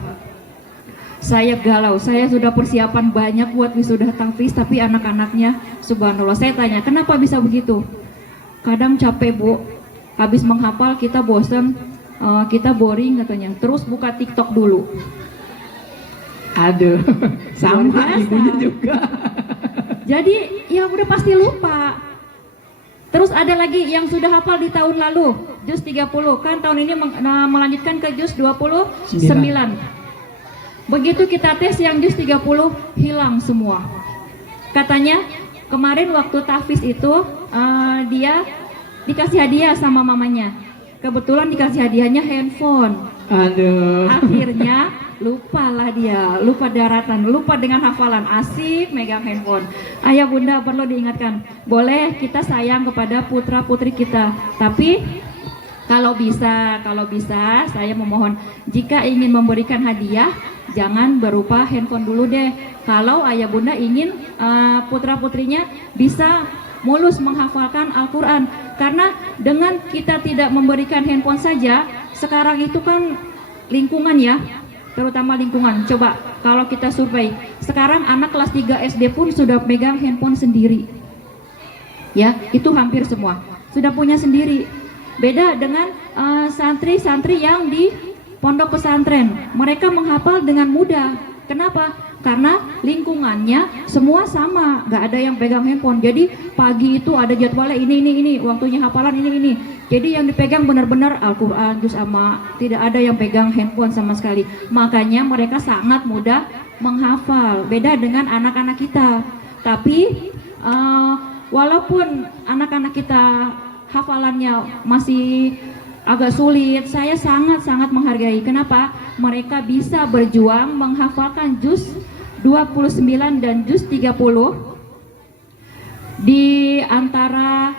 Saya galau, saya sudah persiapan banyak buat wisuda tahfiz, tapi anak-anaknya subhanallah. Saya tanya, kenapa bisa begitu? Kadang capek Bu, habis menghafal kita bosan, kita boring katanya. Terus buka TikTok dulu. Aduh, sama Luar biasa. ibunya juga. Jadi ya udah pasti lupa. Terus ada lagi yang sudah hafal di tahun lalu, juz 30, kan tahun ini melanjutkan ke juz 29. Begitu kita tes yang juz 30 hilang semua. Katanya kemarin waktu tahfiz itu dia dikasih hadiah sama mamanya. Kebetulan dikasih hadiahnya handphone. Aduh. Akhirnya lupalah dia, lupa daratan, lupa dengan hafalan, asik megang handphone. Ayah bunda perlu diingatkan, boleh kita sayang kepada putra putri kita, tapi kalau bisa saya memohon, jika ingin memberikan hadiah jangan berupa handphone dulu deh. Kalau ayah bunda ingin putra putrinya bisa mulus menghafalkan Al-Quran, karena dengan kita tidak memberikan handphone saja, sekarang itu kan lingkungan ya, terutama lingkungan. Coba kalau kita survei, sekarang anak kelas 3 SD pun sudah pegang handphone sendiri. Ya, itu hampir semua sudah punya sendiri. Beda dengan santri-santri yang di pondok pesantren. Mereka menghafal dengan mudah. Kenapa? Karena lingkungannya semua sama, gak ada yang pegang handphone. Jadi pagi itu ada jadwalnya ini, waktunya hafalan ini. Jadi yang dipegang benar-benar Al-Quran, juz amma, tidak ada yang pegang handphone sama sekali. Makanya mereka sangat mudah menghafal. Beda dengan anak-anak kita. Tapi walaupun anak-anak kita hafalannya masih agak sulit, saya sangat-sangat menghargai. Kenapa? Mereka bisa berjuang menghafalkan juz 29 dan juz 30 di antara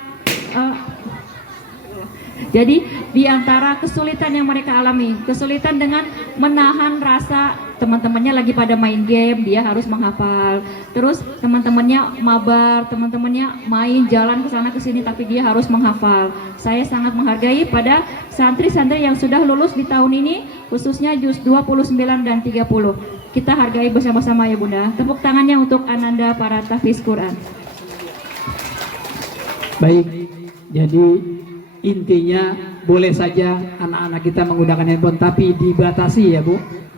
jadi di antara kesulitan yang mereka alami, kesulitan dengan menahan rasa teman-temannya lagi pada main game, dia harus menghafal. Terus teman-temannya mabar, teman-temannya main jalan ke sana ke sini, tapi dia harus menghafal. Saya sangat menghargai pada santri-santri yang sudah lulus di tahun ini, khususnya juz 29 dan 30. Kita hargai bersama-sama ya Bunda. Tepuk tangannya untuk Ananda para tahfiz Quran. Baik, jadi intinya boleh saja anak-anak kita menggunakan handphone, tapi dibatasi ya Bu.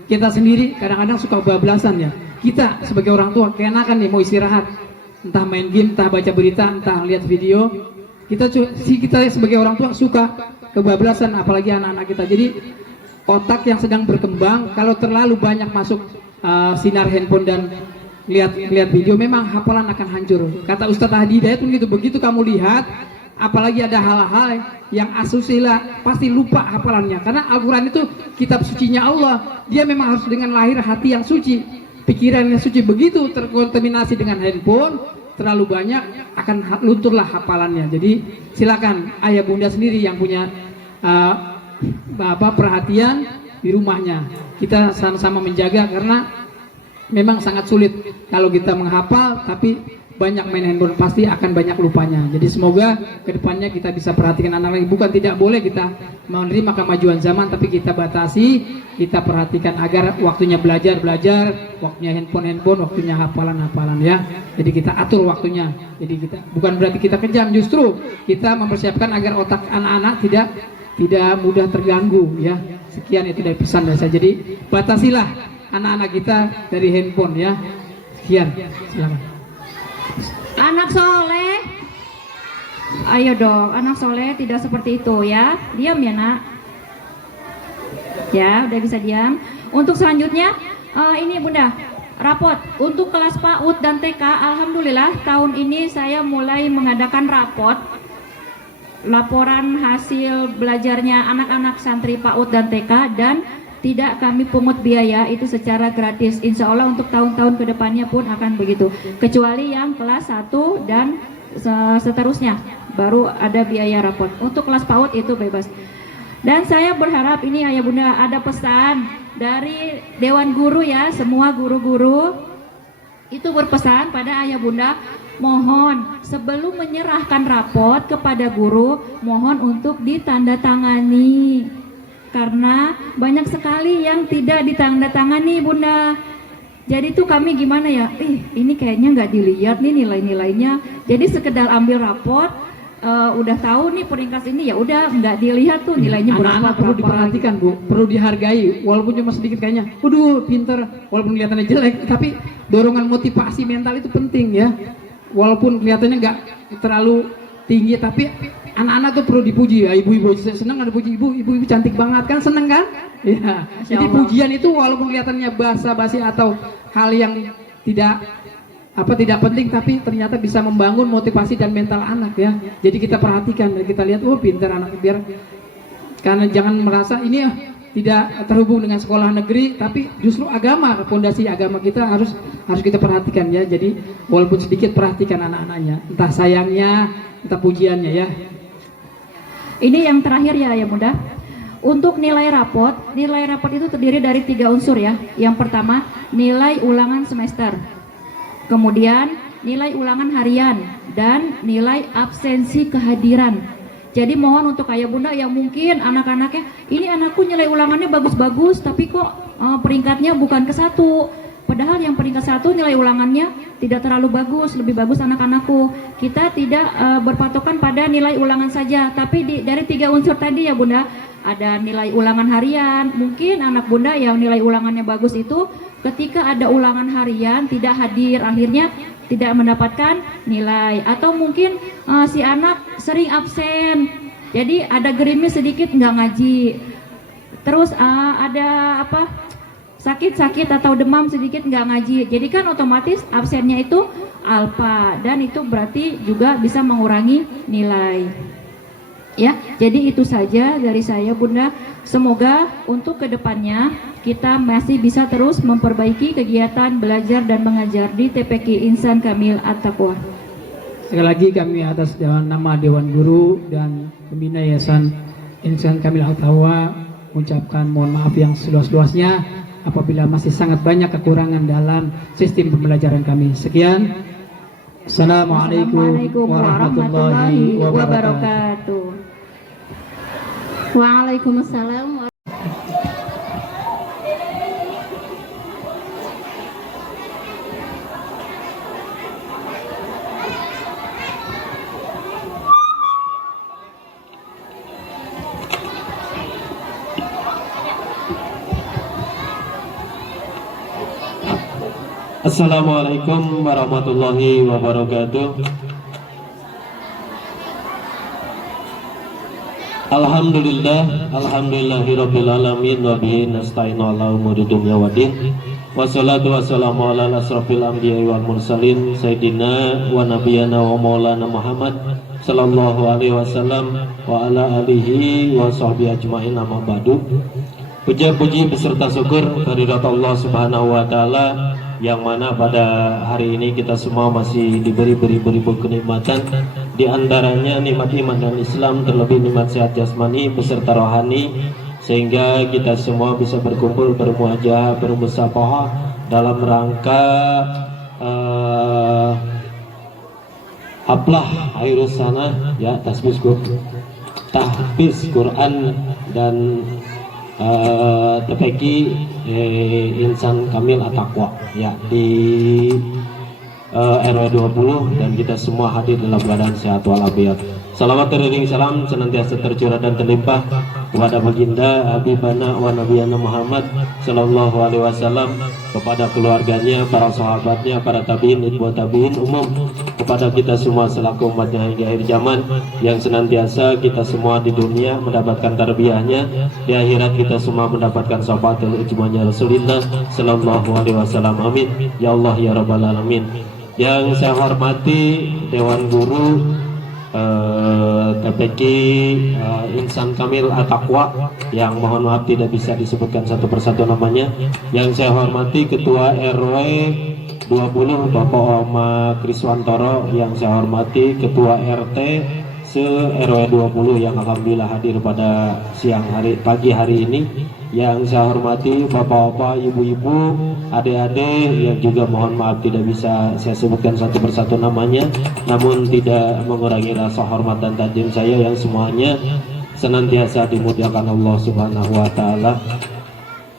Kita sendiri kadang-kadang suka bablasan ya. Kita sebagai orang tua keenakan nih mau istirahat, entah main game, entah baca berita, entah lihat video. Kita sebagai orang tua suka kebablasan, apalagi anak-anak kita. Jadi otak yang sedang berkembang, kalau terlalu banyak masuk sinar handphone dan lihat video, memang hafalan akan hancur. Kata Ustadz Hadi Hidayat pun gitu, begitu kamu lihat apalagi ada hal-hal yang asusila, pasti lupa hafalannya. Karena Al-Quran itu kitab sucinya Allah, dia memang harus dengan lahir hati yang suci, pikiran yang suci. Begitu terkontaminasi dengan handphone terlalu banyak, akan lunturlah hafalannya. Jadi silakan ayah bunda sendiri yang punya perhatian di rumahnya, kita sama-sama menjaga, karena memang sangat sulit kalau kita menghafal tapi banyak main handphone, pasti akan banyak lupanya. Jadi semoga kedepannya kita bisa perhatikan anak lagi. Bukan tidak boleh kita menerima kemajuan zaman, tapi kita batasi, kita perhatikan agar waktunya belajar, waktunya handphone, waktunya hafalan ya. Jadi kita atur waktunya. Jadi kita bukan berarti kita kejam, justru kita mempersiapkan agar otak anak-anak tidak mudah terganggu ya. Sekian itu dari pesan dari saya. Jadi batasilah anak-anak kita dari handphone ya. Sekian, silakan. Anak soleh, ayo dong, anak soleh tidak seperti itu ya. Diam ya nak. Ya, udah bisa diam. Untuk selanjutnya, ini Bunda, rapot untuk kelas PAUD dan TK. Alhamdulillah tahun ini saya mulai mengadakan rapot, laporan hasil belajarnya anak-anak santri PAUD dan TK, dan tidak kami pungut biaya, itu secara gratis. Insya Allah untuk tahun-tahun kedepannya pun akan begitu, kecuali yang kelas 1 dan seterusnya baru ada biaya rapot. Untuk kelas PAUD itu bebas. Dan saya berharap ini ayah bunda ada pesan dari Dewan Guru ya, semua guru-guru itu berpesan pada ayah bunda, mohon sebelum menyerahkan rapot kepada guru, mohon untuk ditandatangani. Karena banyak sekali yang tidak ditandatangani Bunda. Jadi tuh kami gimana ya, ini kayaknya nggak dilihat nih nilai-nilainya. Jadi sekedar ambil raport, udah tahu nih peringkat ini, ya udah nggak dilihat tuh nilainya berapa. Anak-anak perlu diperhatikan Bu, perlu dihargai. Walaupun cuma sedikit kayaknya, waduh pinter, walaupun kelihatannya jelek, tapi dorongan motivasi mental itu penting ya. Walaupun kelihatannya nggak terlalu tinggi, tapi anak-anak tuh perlu dipuji ya. Ibu-ibu seneng ada puji, ibu-ibu cantik banget kan, seneng kan ya. Jadi pujian itu walaupun kelihatannya basa-basi atau hal yang tidak tidak penting, tapi ternyata bisa membangun motivasi dan mental anak ya. Jadi kita perhatikan dan kita lihat, pintar anak, biar karena jangan merasa ini tidak terhubung dengan sekolah negeri, tapi justru agama, fondasi agama kita harus kita perhatikan ya. Jadi walaupun sedikit perhatikan anak-anaknya, entah sayangnya, entah pujiannya ya. Ini yang terakhir ya Bunda. Untuk nilai rapot itu terdiri dari 3 unsur ya. Yang pertama, nilai ulangan semester. Kemudian nilai ulangan harian dan nilai absensi kehadiran. Jadi mohon untuk ayah bunda yang mungkin anak-anaknya, ini anakku nilai ulangannya bagus-bagus tapi kok peringkatnya bukan ke 1. Padahal yang peringkat 1 nilai ulangannya tidak terlalu bagus, lebih bagus anak-anakku. Kita tidak berpatokan pada nilai ulangan saja, tapi dari 3 unsur tadi ya bunda, ada nilai ulangan harian. Mungkin anak bunda yang nilai ulangannya bagus itu ketika ada ulangan harian tidak hadir, akhirnya tidak mendapatkan nilai. Atau mungkin si anak sering absen, jadi ada gerimis sedikit nggak ngaji. Terus ada sakit-sakit atau demam sedikit nggak ngaji, jadi kan otomatis absennya itu alfa, dan itu berarti juga bisa mengurangi nilai ya. Jadi itu saja dari saya bunda, semoga untuk kedepannya kita masih bisa terus memperbaiki kegiatan belajar dan mengajar di TPQ Insan Kamil At-Taqwa. Sekali lagi kami atas nama Dewan Guru dan Pembina Yayasan Insan Kamil At-Taqwa mengucapkan mohon maaf yang seluas-luasnya apabila masih sangat banyak kekurangan dalam sistem pembelajaran kami. Sekian. Assalamualaikum warahmatullahi wabarakatuh. Waalaikumsalam. Assalamualaikum warahmatullahi wabarakatuh. Alhamdulillahirabbil alamin wa bihi nasta'inu ala umuri dunya waddin. Wassalatu wassalamu ala asrofil anbiya'i wal mursalin sayyidina wa nabiyyana wa maulana Muhammad sallallahu alaihi wasallam wa ala alihi wa sahbihi ajmain, amma ba'du. Puja-puji beserta syukur kehadirat Allah Subhanahu wa taala yang mana pada hari ini kita semua masih diberi beribu kenikmatan, di antaranya nikmat iman dan Islam, terlebih nikmat sehat jasmani beserta rohani, sehingga kita semua bisa berkumpul, bermuajah, bermusafahah dalam rangka Ablah Airus Sana ya, tahfiz Quran dan TPQ Insan Kamil At-Taqwa ya di RW 20, dan kita semua hadir dalam keadaan sehat walafiat. Salawat teriring salam senantiasa tercurah dan terlimpah kepada baginda Habibana wa Nabiyana Muhammad sallallahu alaihi wasallam, kepada keluarganya, para sahabatnya, para tabiin, ibu tabiin umum, kepada kita semua selaku umatnya hingga akhir zaman, yang senantiasa kita semua di dunia mendapatkan tarbiyahnya, di akhirat kita semua mendapatkan syafaatul ijmanya Rasulullah sallallahu alaihi wasallam. Amin ya Allah ya rabbal alamin. Yang saya hormati Dewan Guru TPQ Insan Kamil At-Taqwa, yang mohon maaf tidak bisa disebutkan satu persatu namanya. Yang saya hormati Ketua RW 20 Bapak Oma Kriswantoro, yang saya hormati Ketua RT se-RW 20 yang alhamdulillah hadir pada pagi hari ini. Yang saya hormati bapak-bapak, ibu-ibu, adik-adik yang juga mohon maaf tidak bisa saya sebutkan satu persatu namanya, namun tidak mengurangi rasa hormat dan takdim saya yang semuanya senantiasa dimuliakan Allah Subhanahu wa taala.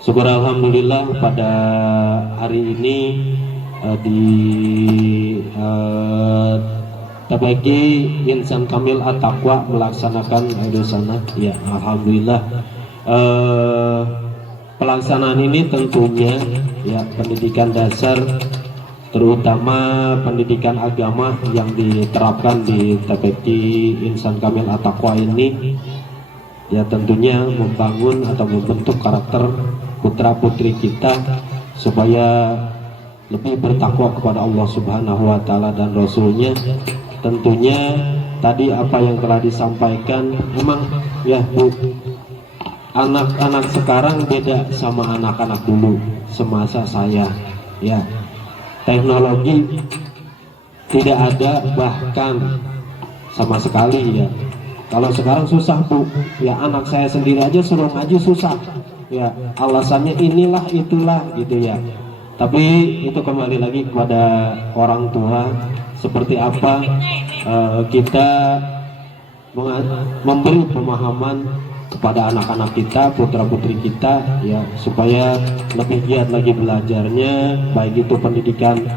Syukur alhamdulillah pada hari ini di TPQ Insan Kamil At-Taqwa melaksanakan Airus Sana ya, alhamdulillah. Pelaksanaan ini tentunya ya pendidikan dasar, terutama pendidikan agama yang diterapkan di TPQ Insan Kamil At-Taqwa ini ya, tentunya membangun atau membentuk karakter putra putri kita supaya lebih bertakwa kepada Allah Subhanahu wa taala dan Rasulnya. Tentunya tadi apa yang telah disampaikan, memang ya Bu, anak-anak sekarang beda sama anak-anak dulu semasa saya. Ya, teknologi tidak ada bahkan sama sekali ya. Kalau sekarang susah Bu, ya anak saya sendiri aja suruh ngaji susah. Ya, alasannya inilah itulah gitu ya. Tapi itu kembali lagi kepada orang tua, seperti apa kita memberi pemahaman kepada anak-anak kita, putra-putri kita ya, supaya lebih giat lagi belajarnya, baik itu pendidikan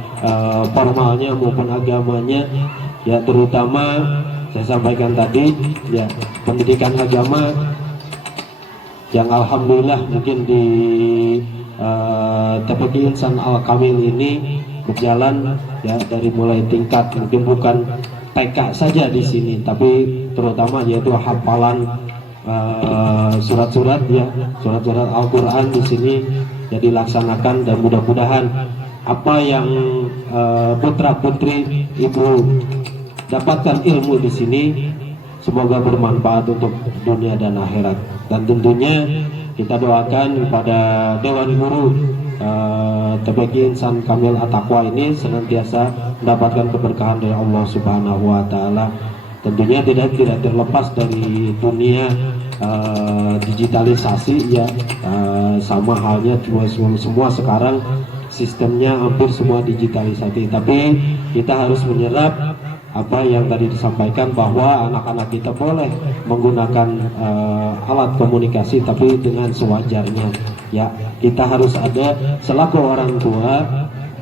formalnya maupun agamanya ya. Terutama saya sampaikan tadi ya, pendidikan agama yang alhamdulillah mungkin di TPQ Insan Al-Kamil ini berjalan ya, dari mulai tingkat mungkin bukan TK saja di sini, tapi terutama yaitu hafalan surat-surat ya, surat-surat Al-Quran di sini jadi dilaksanakan. Dan mudah-mudahan apa yang putra-putri ibu dapatkan ilmu di sini semoga bermanfaat untuk dunia dan akhirat. Dan tentunya kita doakan kepada Dewan Guru TPQ Insan Kamil At-Taqwa ini senantiasa mendapatkan keberkahan dari Allah Subhanahu wa taala. Tentunya tidak terlepas dari dunia digitalisasi ya, sama halnya semua sekarang sistemnya hampir semua digitalisasi. Tapi kita harus menyerap apa yang tadi disampaikan, bahwa anak-anak kita boleh menggunakan alat komunikasi tapi dengan sewajarnya ya. Kita harus ada, selaku orang tua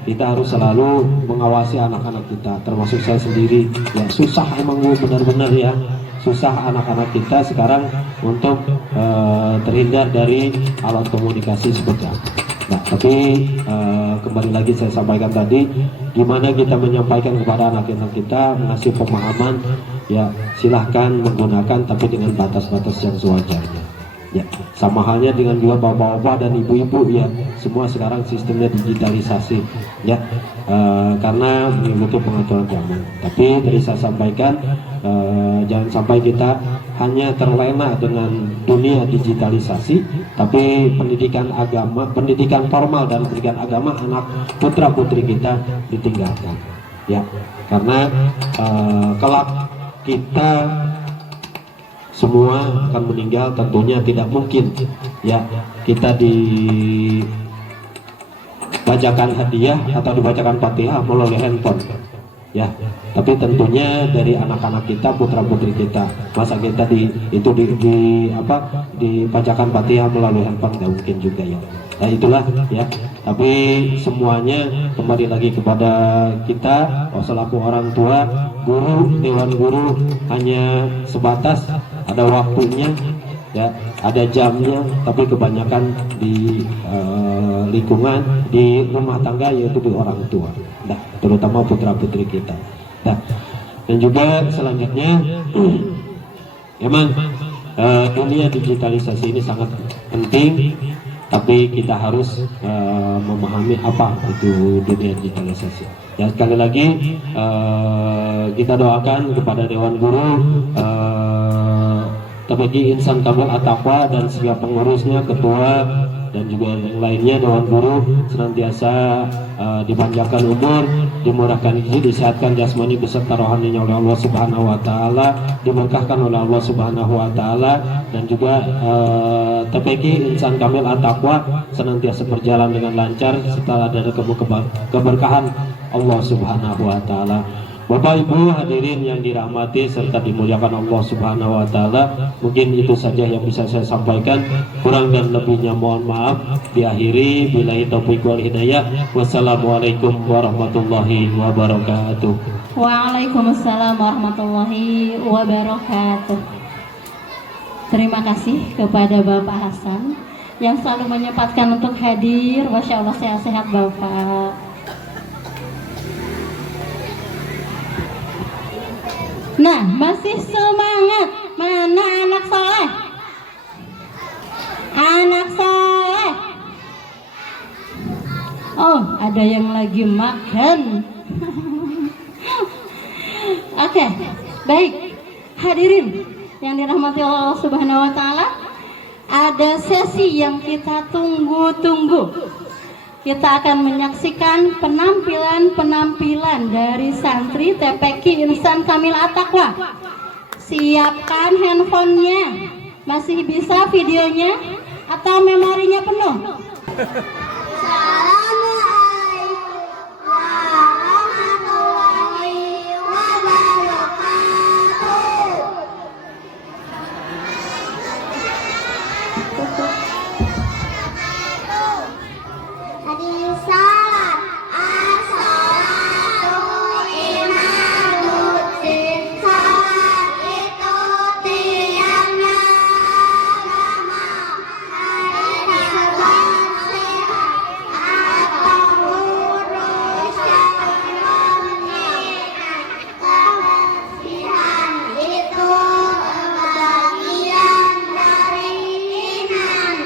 kita harus selalu mengawasi anak-anak kita, termasuk saya sendiri ya. Susah emang benar-benar ya, susah anak-anak kita sekarang untuk terhindar dari alat komunikasi seperti apa. Nah, tapi kembali lagi saya sampaikan tadi, gimana kita menyampaikan kepada anak-anak kita, mengasih pemahaman ya, silahkan menggunakan tapi dengan batas-batas yang sewajarnya ya. Sama halnya dengan juga bapak-bapak dan ibu-ibu ya, semua sekarang sistemnya digitalisasi ya, karena mengikuti pengaturan zaman. Tapi tadi saya sampaikan, jangan sampai kita hanya terlena dengan dunia digitalisasi, tapi pendidikan agama, pendidikan formal dan pendidikan agama anak putra putri kita ditinggalkan ya. Karena kelak kita semua akan meninggal, tentunya tidak mungkin ya kita dibacakan hadiah atau dibacakan Fatihah melalui handphone ya. Tapi tentunya dari anak-anak kita, putra putri kita, masa kita dibacakan Fatihah melalui handphone, tidak mungkin juga ya. Nah itulah ya. Tapi semuanya kembali lagi kepada kita, selaku orang tua, guru, dewan guru, hanya sebatas ada waktunya ya, ada jamnya, tapi kebanyakan di lingkungan, di rumah tangga, yaitu di orang tua, nah, terutama putra putri kita. Nah, dan juga selanjutnya memang dunia digitalisasi ini sangat penting, tapi kita harus memahami apa itu dunia digitalisasi. Ya, sekali lagi kita doakan kepada Dewan Guru TPQ Insan Kamil At-Taqwa dan setiap pengurusnya, ketua dan juga yang lainnya, Dewan Guru senantiasa dipanjangkan umur, dimurahkan rezeki, disehatkan jasmani beserta rohaninya oleh Allah Subhanahu wa taala, diberkahkan oleh Allah Subhanahu wa taala, dan juga TPQ Insan Kamil At-Taqwa senantiasa berjalan dengan lancar setelah ada keberkahan Allah Subhanahu wa taala. Bapak Ibu hadirin yang dirahmati serta dimuliakan Allah Subhanahu wa taala, mungkin itu saja yang bisa saya sampaikan. Kurang dan lebihnya mohon maaf. Diakhiri billahi taufiq wal hidayah. Wassalamualaikum warahmatullahi wabarakatuh. Waalaikumsalam warahmatullahi wabarakatuh. Terima kasih kepada Bapak Hasan yang selalu menyempatkan untuk hadir. Masya Allah, sehat-sehat Bapak. Nah, masih semangat. Mana anak soleh? Anak soleh. Oh, ada ada yang lagi makan. Oke, baik. Hadirin yang dirahmati Allah Subhanahu wa taala, ada sesi yang kita tunggu-tunggu. Kita akan menyaksikan penampilan dari santri TPQ Insan Kamil At-Taqwa. Siapkan handphonenya. Masih bisa videonya atau memorinya penuh? Assalamualaikum warahmatullahi wabarakatuh. Hadirin salat. As-salatu imaduddin. Salat itu tiangnya agama. Hari sahabat sehat atau urus syarronnya. Kebersihan itu bagian dari iman.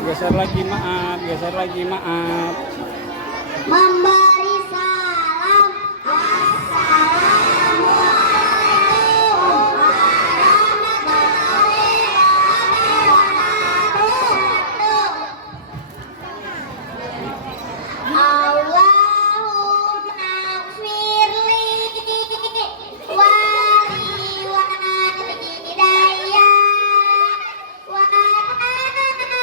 Geser lagi, maaf, geser lagi, maaf. Memberi salam. Assalamualaikum warahmatullahi wabarakatuh. Allahumma firli wali walidayya wa anhuma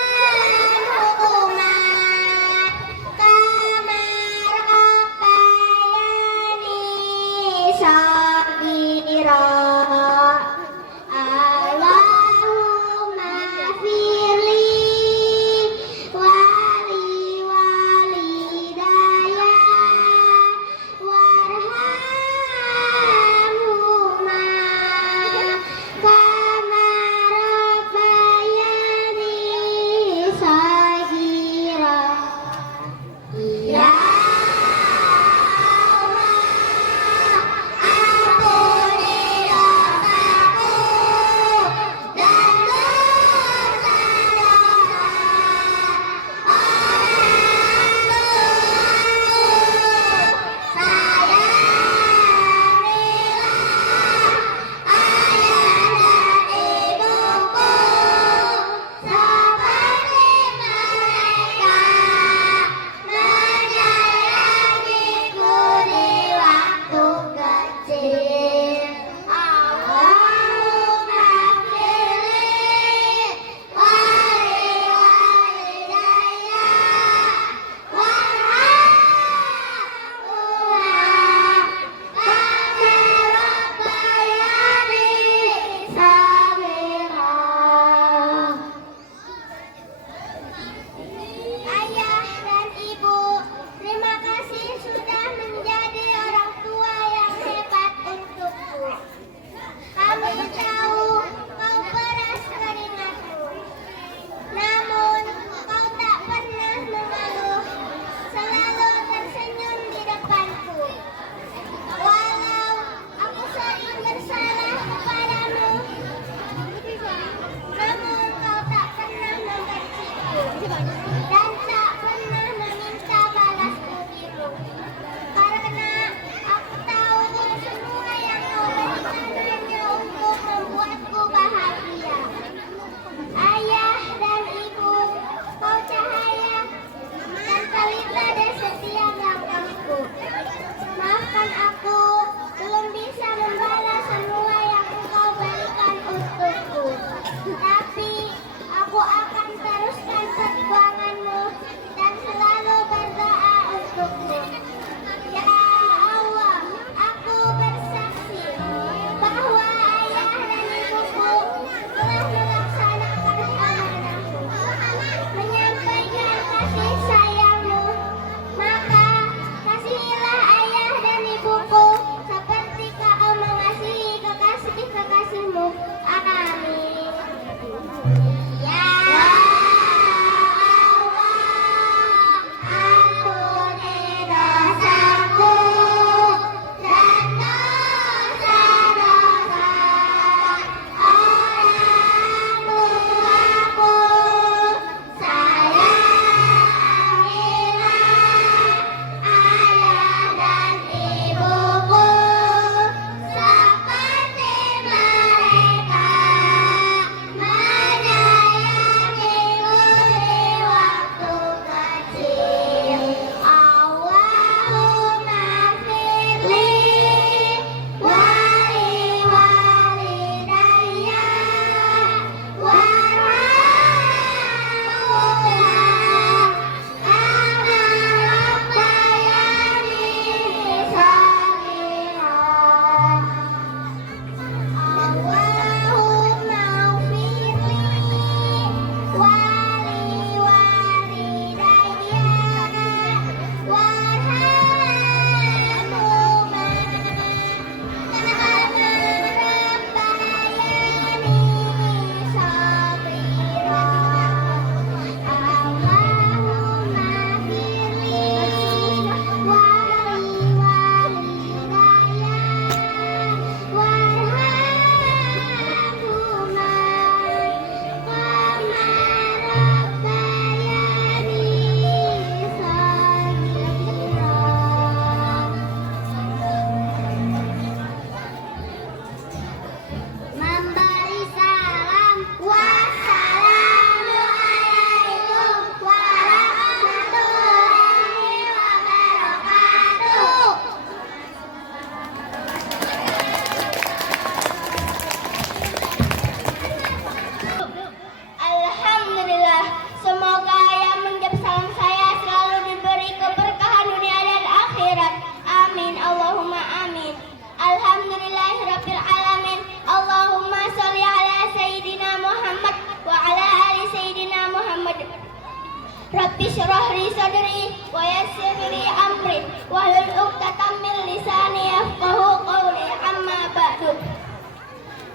ishrah li sadri wa yassir li amri wahlul 'uqdatam min lisani yafqahu qawli. Amma ba'du.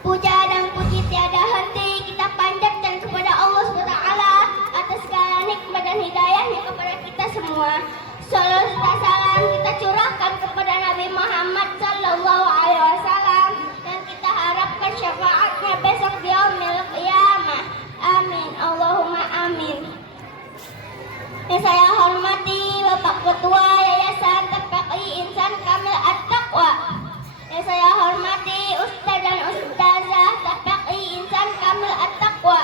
Puja dan puji tiada henti kita panjatkan kepada Allah SWT atas segala nikmat dan hidayahnya kepada kita semua. Salawat serta salam kita curahkan kepada Nabi Muhammad SAW yang kita harapkan syafaatnya besok di yaumil qiyamah. Amin. Allahumma amin. Yang saya hormati Bapak Ketua Yayasan TPQI Insan Kamil At-Taqwa. Yang saya hormati Ustaz dan Ustazah TPQI Insan Kamil At-Taqwa.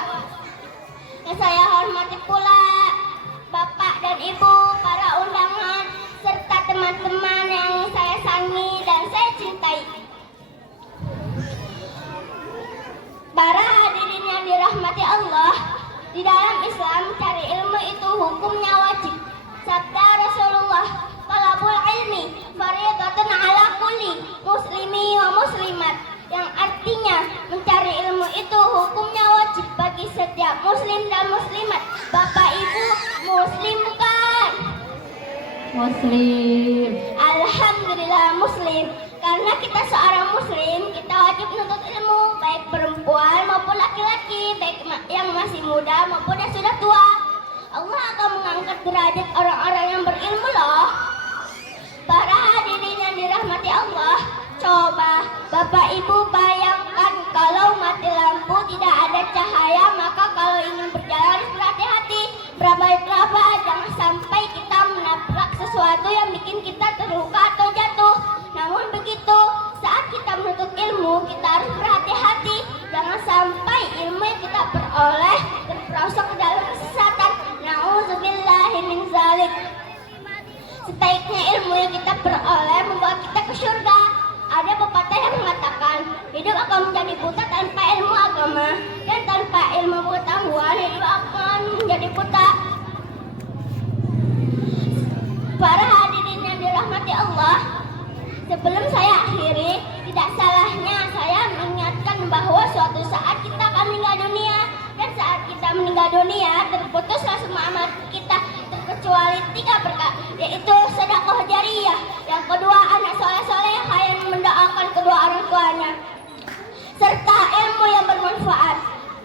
Yang saya hormati pula Bapak dan Ibu, para undangan, serta teman-teman yang saya sangi dan saya cintai. Para hadirin yang dirahmati Allah, di dalam Islam cari ilmu itu hukumnya wajib. Sabda Rasulullah, talabul ilmi fardhatun ala kulli muslimi wa muslimat, yang artinya mencari ilmu itu hukumnya wajib bagi setiap muslim dan muslimat. Bapak Ibu muslim bukan? Muslim. Alhamdulillah muslim. Karena kita seorang muslim, kita wajib menuntut ilmu, baik perempuan maupun laki-laki, baik yang masih muda maupun yang sudah tua. Allah akan mengangkat derajat orang-orang yang berilmu loh. Para hadirin yang dirahmati Allah, coba Bapak Ibu bayangkan kalau mati lampu tidak ada cahaya, maka kalau ingin berjalan harus berhati-hati. Berbaik-baik, jangan sampai kita menabrak sesuatu yang bikin kita terluka atau jatuh. Namun begitu, saat kita menuntut ilmu, kita harus berhati-hati. Jangan sampai ilmu yang kita peroleh terperosok ke dalam kesesatan. Na'udzubillahi min zalik. Sebaiknya ilmu yang kita peroleh membawa kita ke surga. Ada pepatah yang mengatakan, hidup akan menjadi buta tanpa ilmu agama, dan tanpa ilmu pengetahuan hidup akan menjadi buta. Para hadirin yang dirahmati Allah, sebelum saya akhiri, tidak salahnya saya mengingatkan bahwa suatu saat kita akan meninggal dunia, dan saat kita meninggal dunia terputuslah semua amal kita terkecuali 3 perkara, yaitu sedekah jariyah, yang kedua anak soleh-soleh yang mendoakan kedua orang tuanya, serta ilmu yang bermanfaat.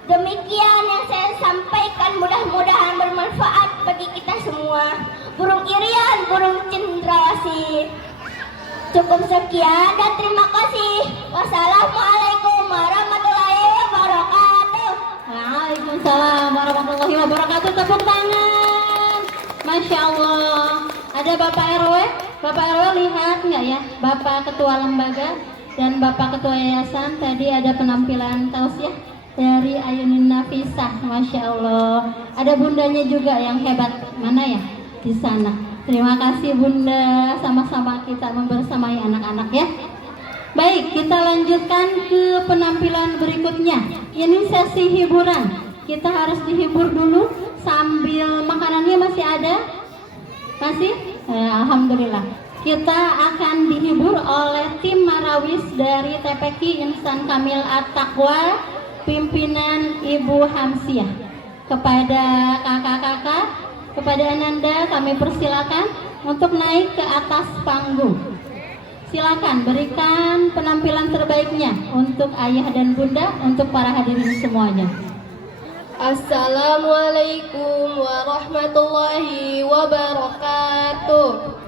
Demikian yang saya sampaikan, mudah-mudahan bermanfaat bagi kita semua. Burung irian, burung cendrawasih. Cukup sekian dan terima kasih. Wassalamualaikum warahmatullahi wabarakatuh. Waalaikumsalam warahmatullahi wabarakatuh. Tepuk tangan. Masya Allah. Ada Bapak RW? Bapak RW lihat nggak ya? Bapak Ketua Lembaga dan Bapak Ketua Yayasan. Tadi ada penampilan tausiah dari Ayunin Nafisah. Masya Allah. Ada bundanya juga yang hebat. Mana ya? Di sana. Terima kasih Bunda, sama-sama kita membersamai anak-anak ya. Baik, kita lanjutkan ke penampilan berikutnya. Ini sesi hiburan. Kita harus dihibur dulu sambil makanannya masih ada. Masih? Alhamdulillah. Kita akan dihibur oleh tim Marawis dari TPQ Insan Kamil At-Taqwa, pimpinan Ibu Hamsiah. Kepada kakak-kakak, kepada Ananda kami persilakan untuk naik ke atas panggung. Silakan berikan penampilan terbaiknya untuk ayah dan bunda, untuk para hadirin semuanya. Assalamualaikum warahmatullahi wabarakatuh.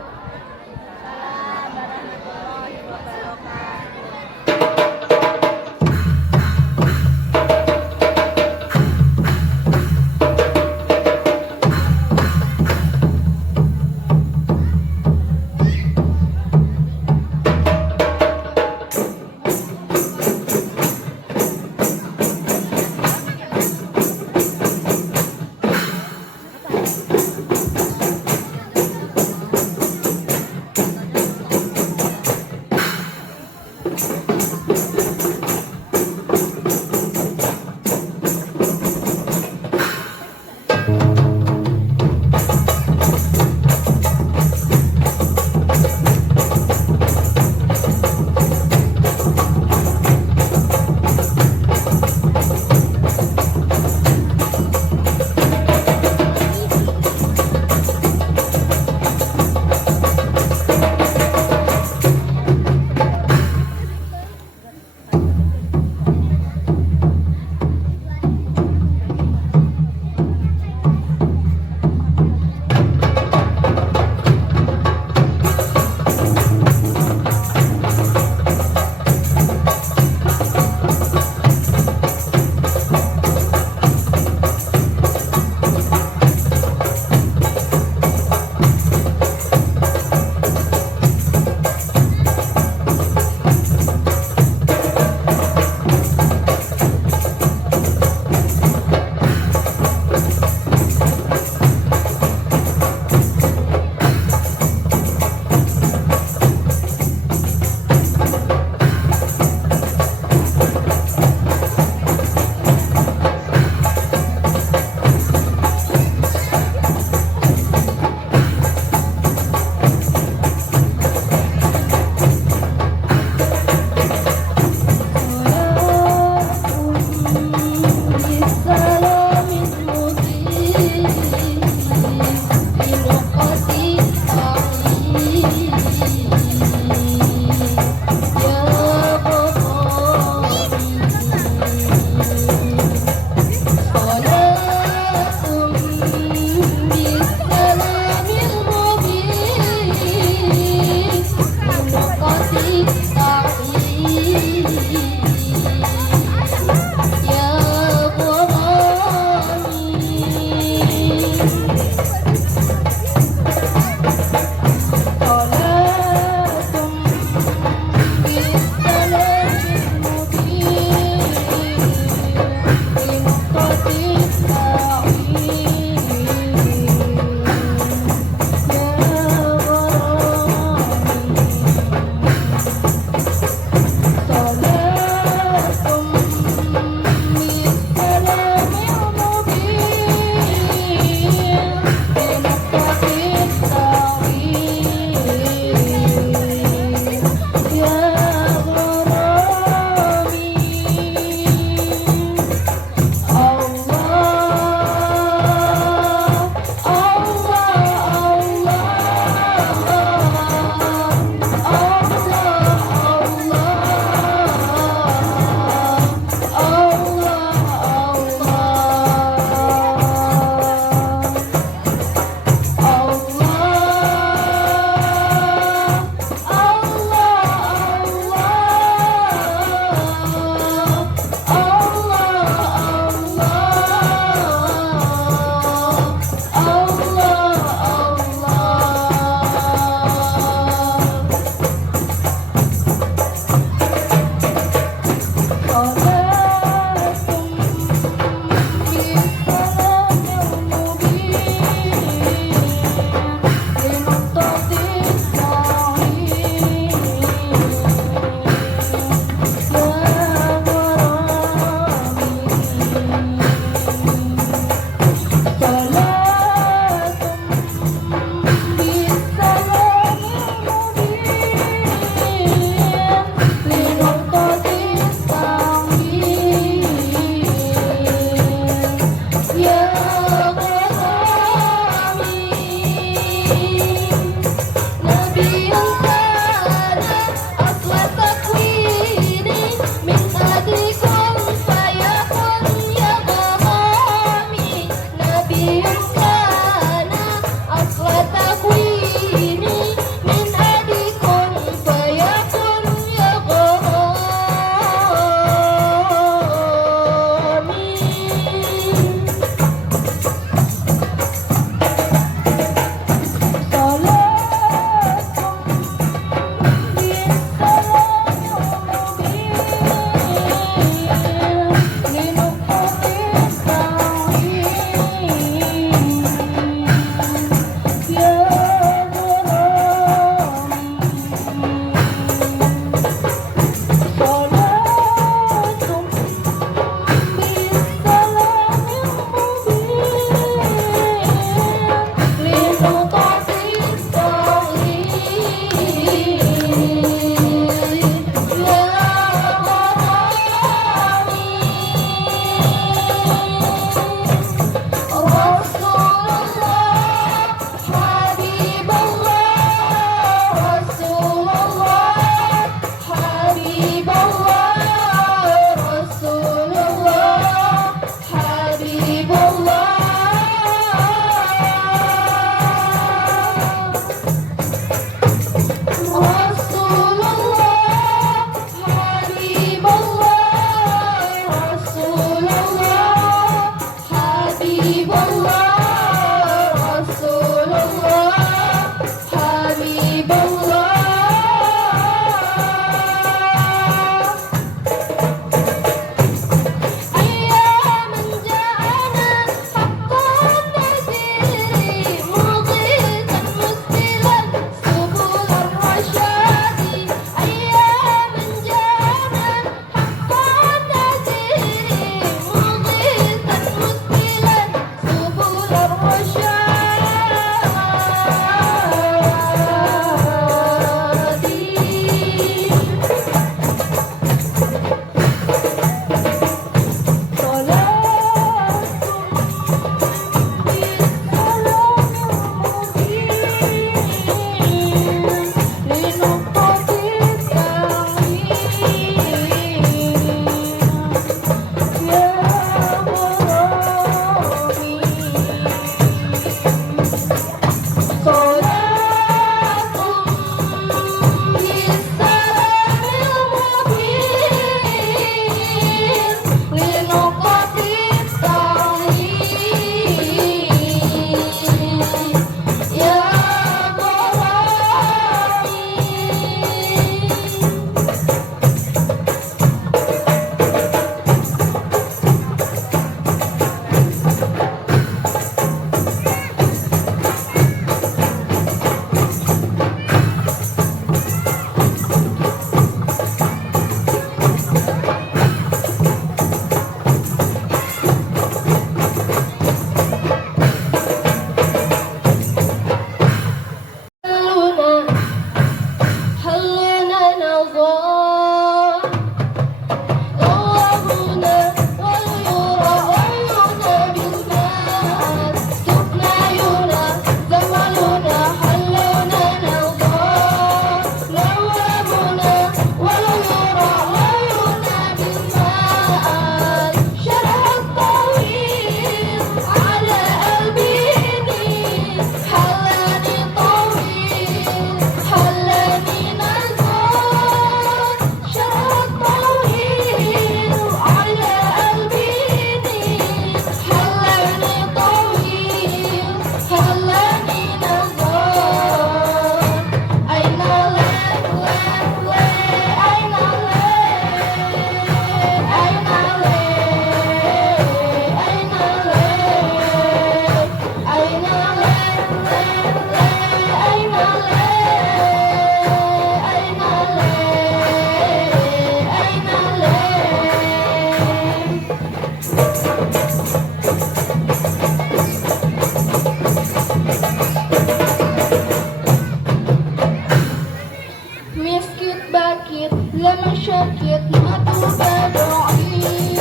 لمشاكل ما تبدعين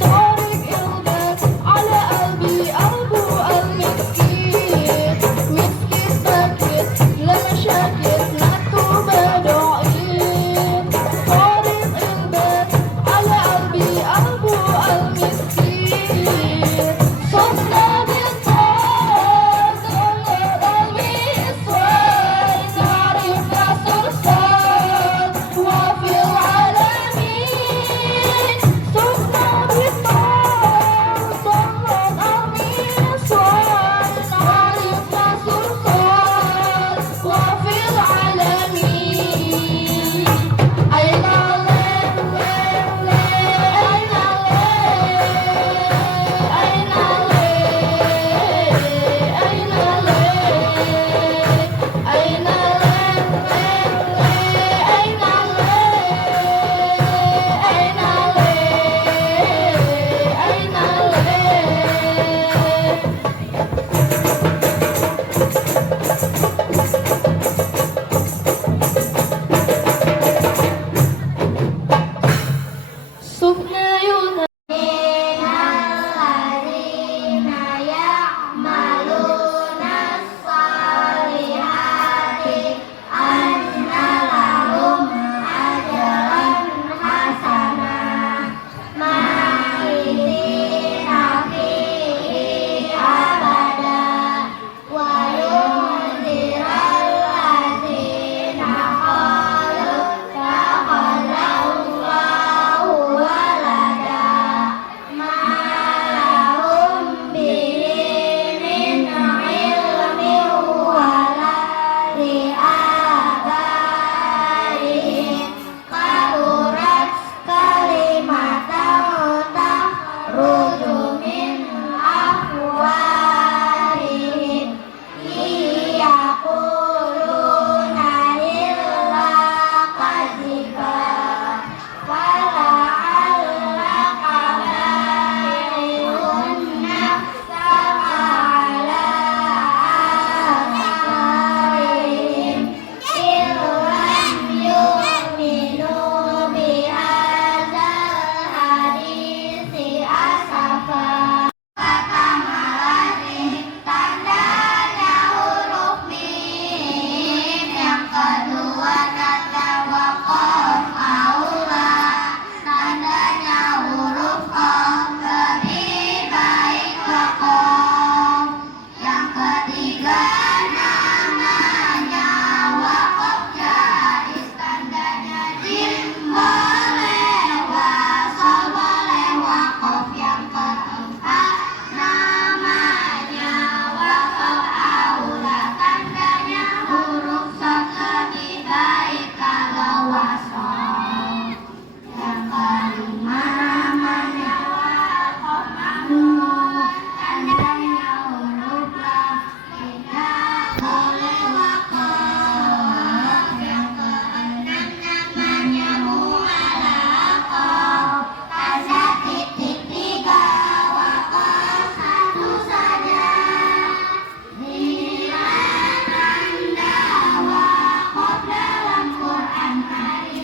طارق إلبس على قلبي أبو المسكين مسكين ساكت لمشاكل ما تبدعين طارق إلبس على قلبي أبو المسكين صرنا بالطاق قلبي إسود تعرف صرصار وفي العالمين صرنا بالطاق قلبي إسود تعرف صرصار وفي العالمين أين الليل أين الذين يعملون الصالحات أن لهم أجرا حسنا ماكثين فيه أبدا وينذر الذين قالوا اتخذ الله ولدا ما لهم به من علم ولا لآبائهم كبرت كلمة تخرج من أفواههم إن يقولون إلا كذبا فلعلك باخع نفسك على آثارهم إن لم يؤمنوا بهذا الحديث أسفا Kamalatih tandanya huruf mim yang kedua kata wakof aula tandanya huruf qaf lebih baik wakof yang ketiga namanya wakof jais tandanya jim boleh wasol boleh wakof yang keempat namanya wakof aula tandanya huruf shad lebih baik kalau wasol yang kelima namanya wakof mamnun tandanya huruf lam tidak boleh wakof yang keenam namanya mu'alaqah tanda titik tiga wakof satu saja lihat tanda wakof dalam Quran mari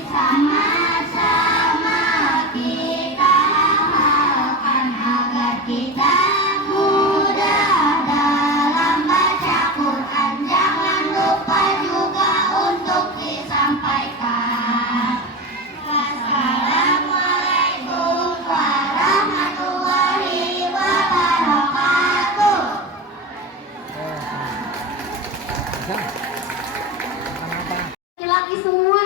sama-sama kita hafalkan agar kita mudah dalam baca Quran jangan lupa juga untuk disampaikan. Wassalamualaikum warahmatullahi wabarakatuh. Laki-laki semua.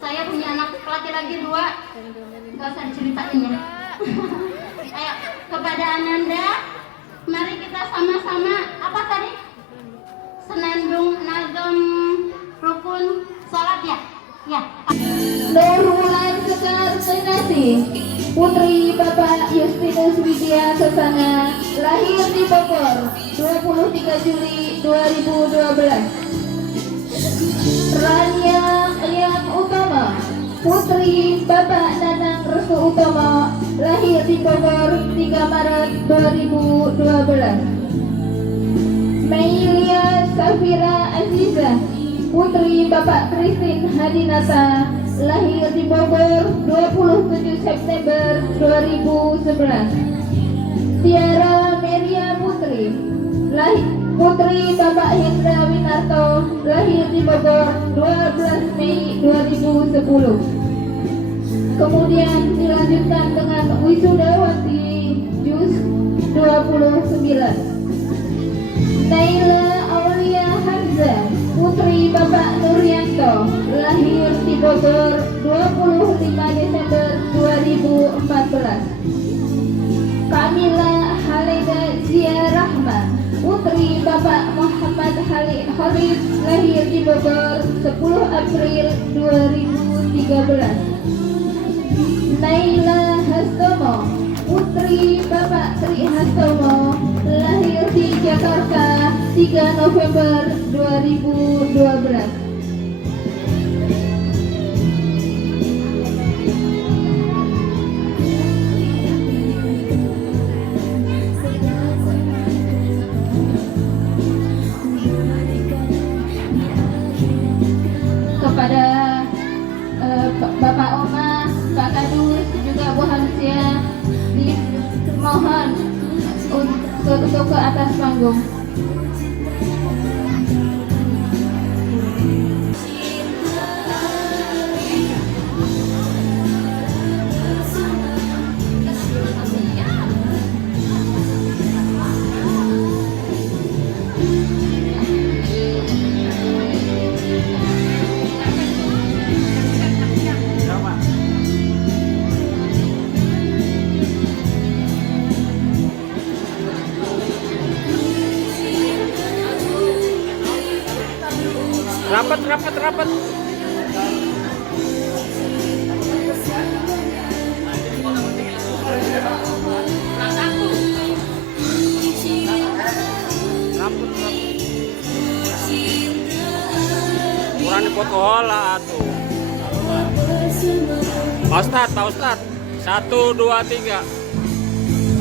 Saya punya anak laki-laki 2. Gak usah diceritain ya. Ayo kepada Ananda, mari kita sama-sama apa tadi? Senandung nazam rukun sholat ya. Ya. Nurul Sekar Senasi Putri Bapak Justinus Widya Sasana lahir di Bogor 23 Juli 2012. Rania Liam Utama Putri Bapak Nanang Restu Utama lahir di Bogor 3 Maret 2012. Meilia Safira Aziza Putri putri Bapak Christine Hadinata, lahir di Bogor 27 September 2011. Tiara Meria Putri, putri Bapak Hendra Winarto, lahir di Bogor 12 Mei 2010. Kemudian dilanjutkan dengan Wisudawati Jus 29. Naila Aulia Hamzah, putri Bapak Nuryanto, lahir di Bogor 25 Desember 2014. Kamila Haleda Zia Rahma, putri Bapak Muhammad Khalid, lahir di Bogor 10 April 2013. Naila Hastomo, putri Bapak Tri Hastomo, lahir di Jakarta 3 November 2012. Kepada Bapak Oma, Kak Kadus, juga Bu Hamsia, dimohon untuk ke atas panggung. Rapat. Kurang dipoto hola tuh. Pak Ustad. 1, 2, 3.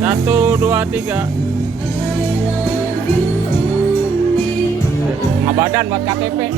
1, 2, 3. Ngabadan buat KTP.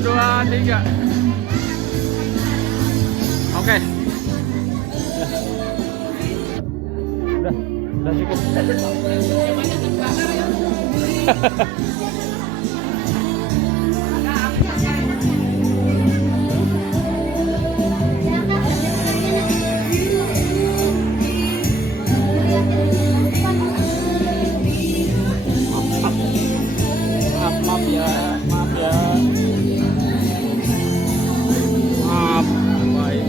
2, 3. Oke. Udah cukup. Maaf ya. Maaf. Baik.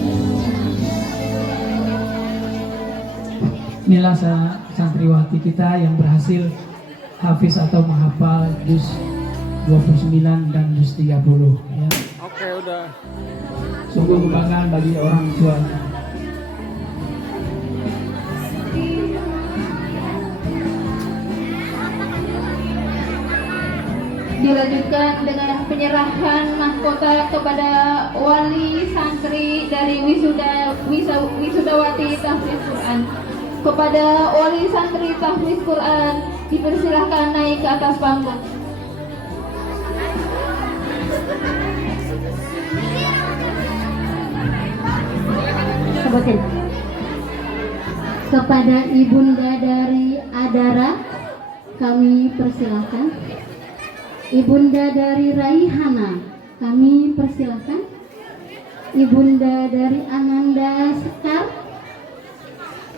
Inilah santriwati kita yang berhasil hafiz atau menghafal juz 29 dan juz 30 ya. Oke, udah. Sungguh kebanggaan bagi orang tuanya. Dilanjutkan dengan penyerahan mahkota kepada wali santri dari wisudawati tahfiz Quran. Kepada wali santri tahfiz Quran dipersilahkan naik ke atas panggung. Kepada ibunda dari Adara kami persilahkan. Ibunda dari Raihana kami persilahkan. Ibunda dari Ananda Sekar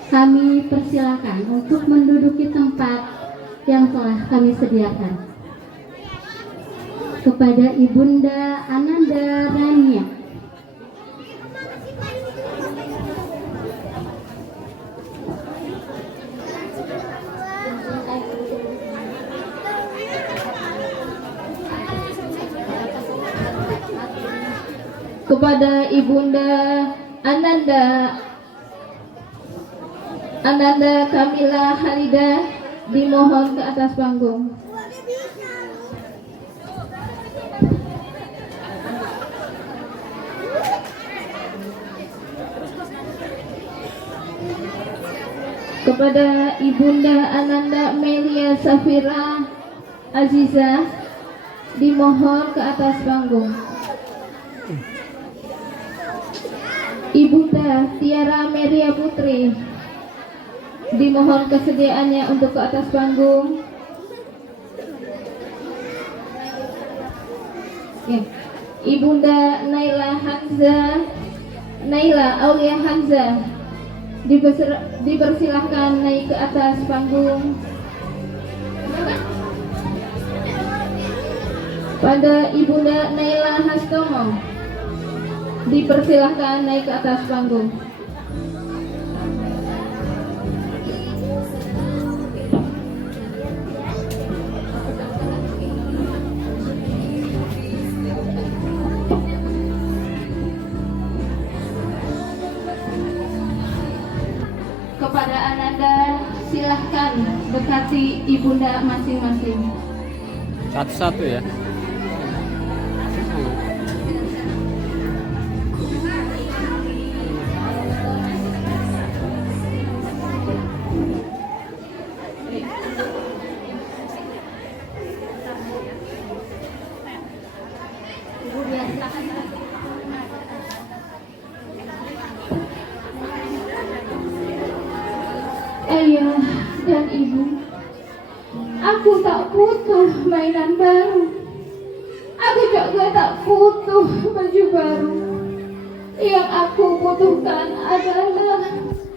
kami persilahkan untuk menduduki tempat yang telah kami sediakan. Kepada Ibunda Ananda Rania kepada Ibunda Ananda Kamila Halida dimohon ke atas panggung. Kepada Ibunda Ananda Melia Safira Aziza dimohon ke atas panggung. Ibunda Tiara Meria Putri dimohon kesediaannya untuk ke atas panggung. Ya. Ibunda Naila Aulia Hamza dipersilahkan naik ke atas panggung. Pada Ibunda Naila Hastomo dipersilahkan naik ke atas panggung. Kepada Ananda silahkan dekati ibunda masing-masing. Satu-satu ya. Ayah dan ibu, aku tak butuh mainan baru. Aku juga tak butuh baju baru. Yang aku butuhkan adalah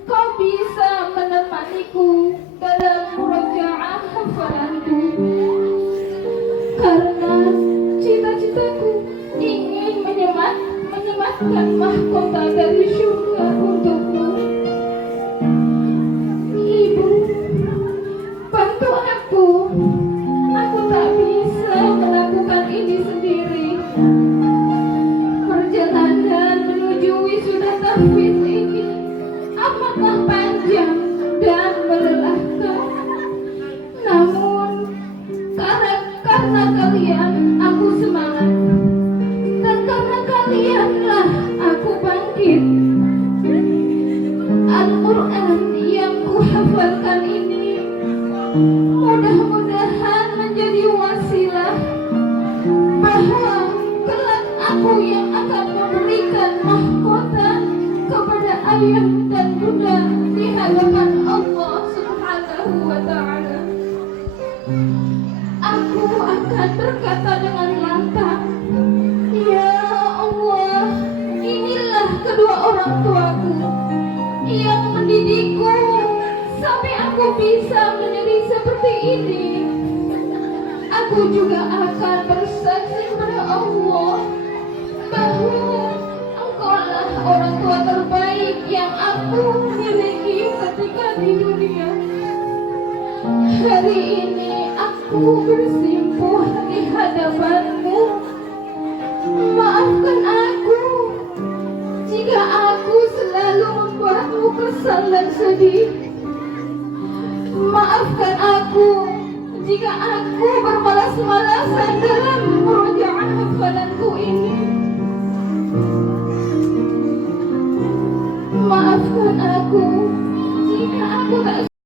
kau bisa menemaniku dalam murojaah hafalanku. Karena cita-citaku ingin menyematkan mahkota dari surga untukmu. Ibu, bantu aku. Aku tak bisa melakukan ini sendiri. Perjalanan menuju wisuda tahfiz ini amatlah panjang dan melelahkan. Namun karena kalian aku semangat, dan karena kalianlah aku bangkit. Al-Quran yang kuhafalkan ini mudah-mudahan menjadi wasilah bahwa kelak ayah dan bunda di hadapan Allah Subhanahu wa Ta'ala. Aku akan berkata dengan lantang, ya Allah, inilah kedua orang tuaku yang mendidikku sampai aku bisa menjadi seperti ini. Aku juga akan bersaksi kepada Allah bahwa Engkaulah orang tua terbaik yang aku miliki ketika di dunia. Hari ini aku bersimpuh di hadapanmu. Maafkan aku jika aku selalu membuatmu kesal dan sedih. Maafkan aku jika aku bermalas-malasan dalam murojaah hafalanku ini. Maafkan aku jika aku tak